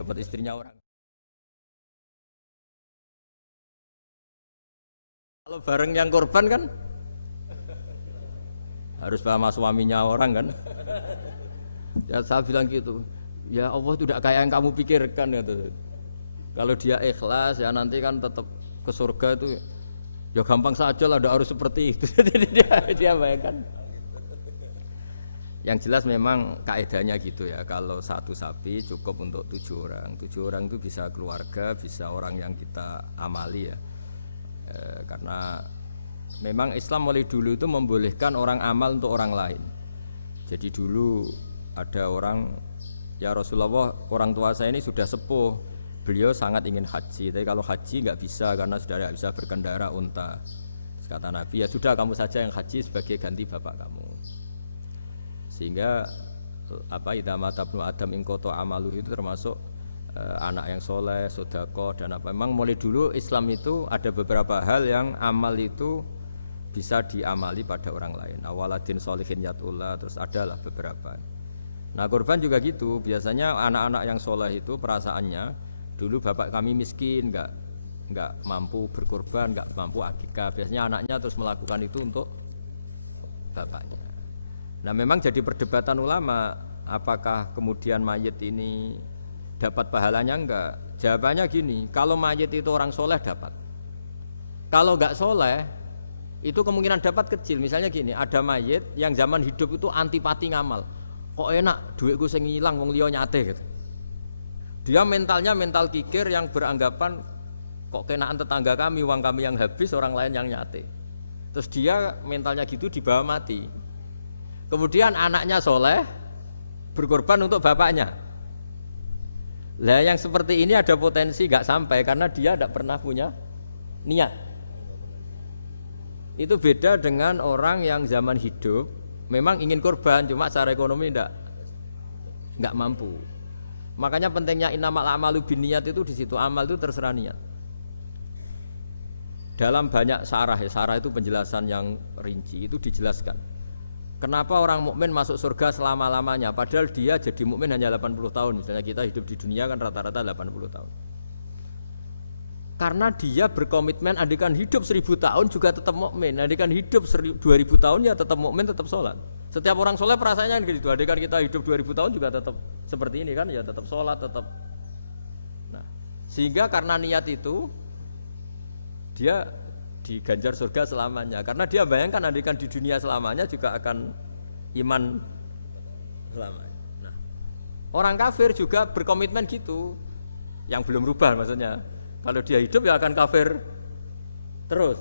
dapat istrinya orang. Kalau bareng yang korban kan harus sama suaminya orang kan. Ya saya bilang gitu, ya Allah itu tidak kayak yang kamu pikirkan gitu. Kalau dia ikhlas ya nanti kan tetap ke surga itu ya gampang saja lah, tidak harus seperti itu. Jadi dia bayangkan. Yang jelas memang kaedahnya gitu ya, kalau satu sapi cukup untuk 7 orang. 7 orang itu bisa keluarga, bisa orang yang kita amali ya. Karena memang Islam mulai dulu itu membolehkan orang amal untuk orang lain. Jadi dulu ada orang, ya Rasulullah, orang tua saya ini sudah sepuh, beliau sangat ingin haji, tapi kalau haji nggak bisa karena sudah tidak bisa berkendara unta. Kata Nabi, ya sudah kamu saja yang haji sebagai ganti bapak kamu. Sehingga idza mata ibnu adam in qata amaluhu itu termasuk anak yang soleh, sodako dan apa. Memang mulai dulu Islam itu ada beberapa hal yang amal itu bisa diamali pada orang lain. Awaladin solihin yatullah, terus adalah beberapa. Nah korban juga gitu. Biasanya anak-anak yang soleh itu perasaannya dulu bapak kami miskin, nggak mampu berkorban, nggak mampu akikah. Biasanya anaknya terus melakukan itu untuk bapaknya. Nah memang jadi perdebatan ulama, apakah kemudian mayit ini dapat pahalanya enggak? Jawabannya gini, kalau mayit itu orang soleh dapat. Kalau enggak soleh, itu kemungkinan dapat kecil. Misalnya gini, ada mayit yang zaman hidup itu antipati ngamal. Kok enak, duitku sing ilang wong liya nyate gitu. Dia mentalnya mental kikir yang beranggapan kok kenaan tetangga kami, uang kami yang habis, orang lain yang nyate. Terus dia mentalnya gitu dibawa mati. Kemudian anaknya soleh, berkorban untuk bapaknya. Lah yang seperti ini ada potensi nggak sampai karena dia tidak pernah punya niat. Itu beda dengan orang yang zaman hidup memang ingin korban, cuma secara ekonomi nggak mampu. Makanya pentingnya innamal a'malu binniyat itu di situ. Amal itu terserah niat. Dalam banyak syarah, ya syarah itu penjelasan yang rinci itu dijelaskan. Kenapa orang mukmin masuk surga selama-lamanya padahal dia jadi mukmin hanya 80 tahun. Misalnya kita hidup di dunia kan rata-rata 80 tahun. Karena dia berkomitmen andikan hidup 1000 tahun juga tetap mukmin, andikan hidup 2000 tahun ya tetap mukmin, tetap sholat. Setiap orang sholat perasaannya gitu. Andikan kita hidup 2000 tahun juga tetap seperti ini kan, ya tetap sholat, tetap. Nah, sehingga karena niat itu dia diganjar surga selamanya. Karena dia bayangkan andikan di dunia selamanya juga akan iman selamanya. Nah, orang kafir juga berkomitmen gitu, yang belum rubah maksudnya. Kalau dia hidup ya akan kafir terus.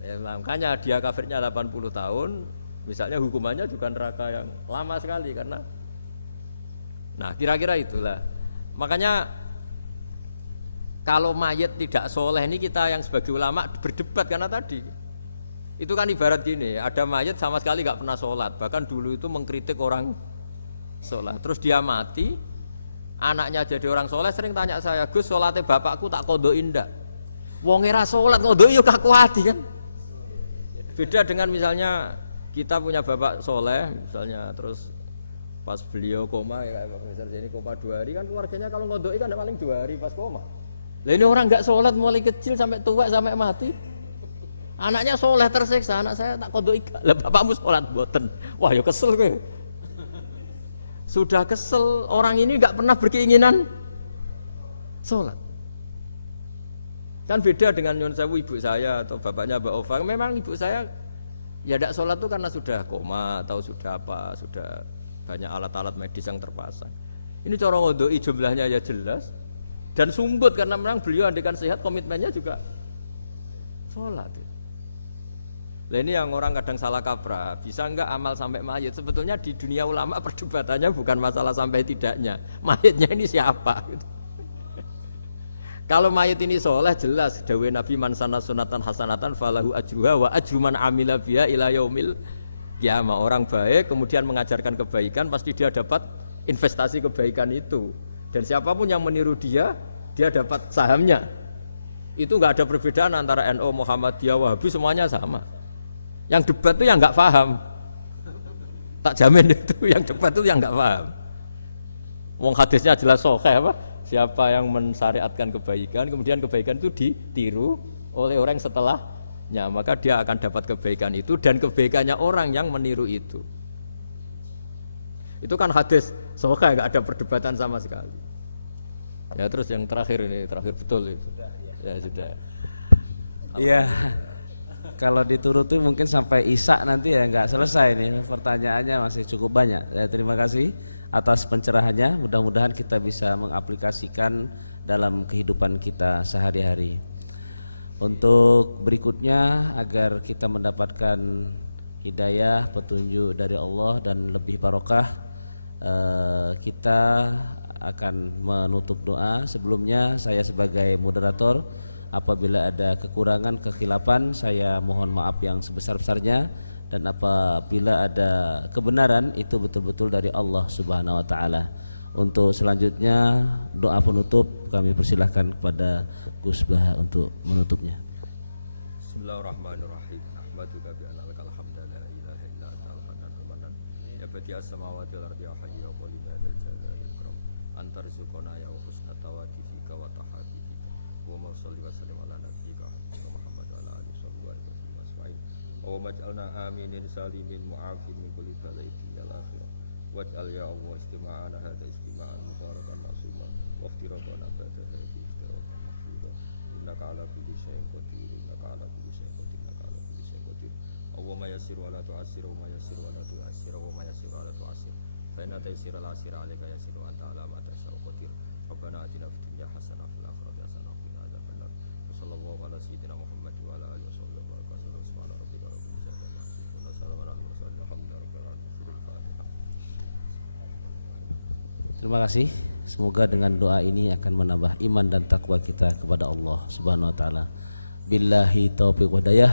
Ya, makanya dia kafirnya 80 tahun, misalnya hukumannya juga neraka yang lama sekali karena. Nah, kira-kira itulah. Makanya kalau mayat tidak soleh ini kita yang sebagai ulama berdebat karena tadi itu kan ibarat gini, ada mayat sama sekali nggak pernah sholat, bahkan dulu itu mengkritik orang sholat, terus dia mati, anaknya jadi orang soleh sering tanya saya, Gus sholatnya bapakku tak kodoin ndak? Wong era sholat kodoi yuk kakuati kan? Beda dengan misalnya kita punya bapak soleh misalnya, terus pas beliau koma ya misalnya ini koma 2 hari kan keluarganya kalau kodoi kan paling 2 hari pas koma. Lah ini orang enggak sholat mulai kecil sampai tua sampai mati. Anaknya sholat tersiksa, anak saya tak kodoi. Lah bapakmu sholat boten. Wah ya kesel kowe. Sudah kesel, orang ini enggak pernah berkeinginan sholat. Kan beda dengan Nyun Sewu ibu saya atau bapaknya Mbak Ova. Memang ibu saya ya enggak sholat tuh karena sudah koma atau sudah apa, sudah banyak alat-alat medis yang terpasang. Ini cara ngodoi jumlahnya ya jelas. Dan sumbut karena memang beliau andikan sehat komitmennya juga sholat. Nah ini yang orang kadang salah kaprah, bisa enggak amal sampai mayit? Sebetulnya di dunia ulama perdebatannya bukan masalah sampai tidaknya, mayitnya ini siapa? Gitu. Kalau mayit ini soleh jelas, dawuh Nabi man sanna sunatan hasanatan falahu ajruha wa ajru man amila biha ila yaumil qiyamah. Orang baik kemudian mengajarkan kebaikan pasti dia dapat investasi kebaikan itu. Dan siapapun yang meniru dia dapat sahamnya. Itu enggak ada perbedaan antara NU, Muhammadiyah, Wahabi, semuanya sama. Yang debat itu yang enggak paham. Tak jamin itu yang debat itu yang enggak paham. Wong hadisnya jelas sahih apa? Siapa yang mensyariatkan kebaikan, kemudian kebaikan itu ditiru oleh orang setelahnya, maka dia akan dapat kebaikan itu dan kebaikannya orang yang meniru itu. Itu kan hadis sahih, nggak ada perdebatan sama sekali. Ya terus yang terakhir ini, terakhir betul itu. Ya sudah. Iya. Kalau dituruti mungkin sampai Isya nanti ya nggak selesai nih, pertanyaannya masih cukup banyak. Ya, terima kasih atas pencerahannya. Mudah-mudahan kita bisa mengaplikasikan dalam kehidupan kita sehari-hari. Untuk berikutnya agar kita mendapatkan hidayah, petunjuk dari Allah dan lebih barokah, kita akan menutup doa. Sebelumnya saya sebagai moderator, apabila ada kekurangan, kekhilafan, saya mohon maaf yang sebesar-besarnya, dan apabila ada kebenaran itu betul-betul dari Allah Subhanahu wa taala. Untuk selanjutnya doa penutup kami persilahkan kepada Gus Bah untuk menutupnya. Bismillahirrahmanirrahim. Ahmaduka bi annaka alhamdu la ilaha illa anta al-hanan ya badi'as samawati wal ardi ya hayyu ya qayyum ya dzal jalali wal ikram. Anta rizquna ya wa husna tawadifika wa tahadika. Wa sholli wa sallim ala nabiyyika Muhammad wa ala alihi wa sahbihi ajma'in. Wa maj'alna aminin salimin mu'afin min kulli bala'in ya akhirah. Waj'al ya Allah istima'ana hadha istima'an mubarakan nasuman wa ikhtiraqana ba'da hadhi ikhtiraqan mahfuza. Innaka ala kulli syai'in qadir, innaka ala kulli syai'in qadir, innaka ala kulli syai'in qadir. Allahumma yassir wa la tu'assir, wa ma yassir wa la tu'assir, wa ma yassir wa la tu'assir. Fa inna taysira al-asira 'alaika yassir wa anta ala ma tasha'u qadir. Rabbana atina fid dunya hasanah wa fil akhirati hasanah wa qina adzabannar. Sallallahu ala sayyidina Muhammad wa ala alihi wasallam wa barakatuh. Subhana rabbika rabbil izzati amma yasifun wa salamun alal mursalin walhamdulillahi rabbil alamin. Terima kasih. Semoga dengan doa ini akan menambah iman dan takwa kita kepada Allah Subhanahu wa taala. Billahi taufiq wa hidayah.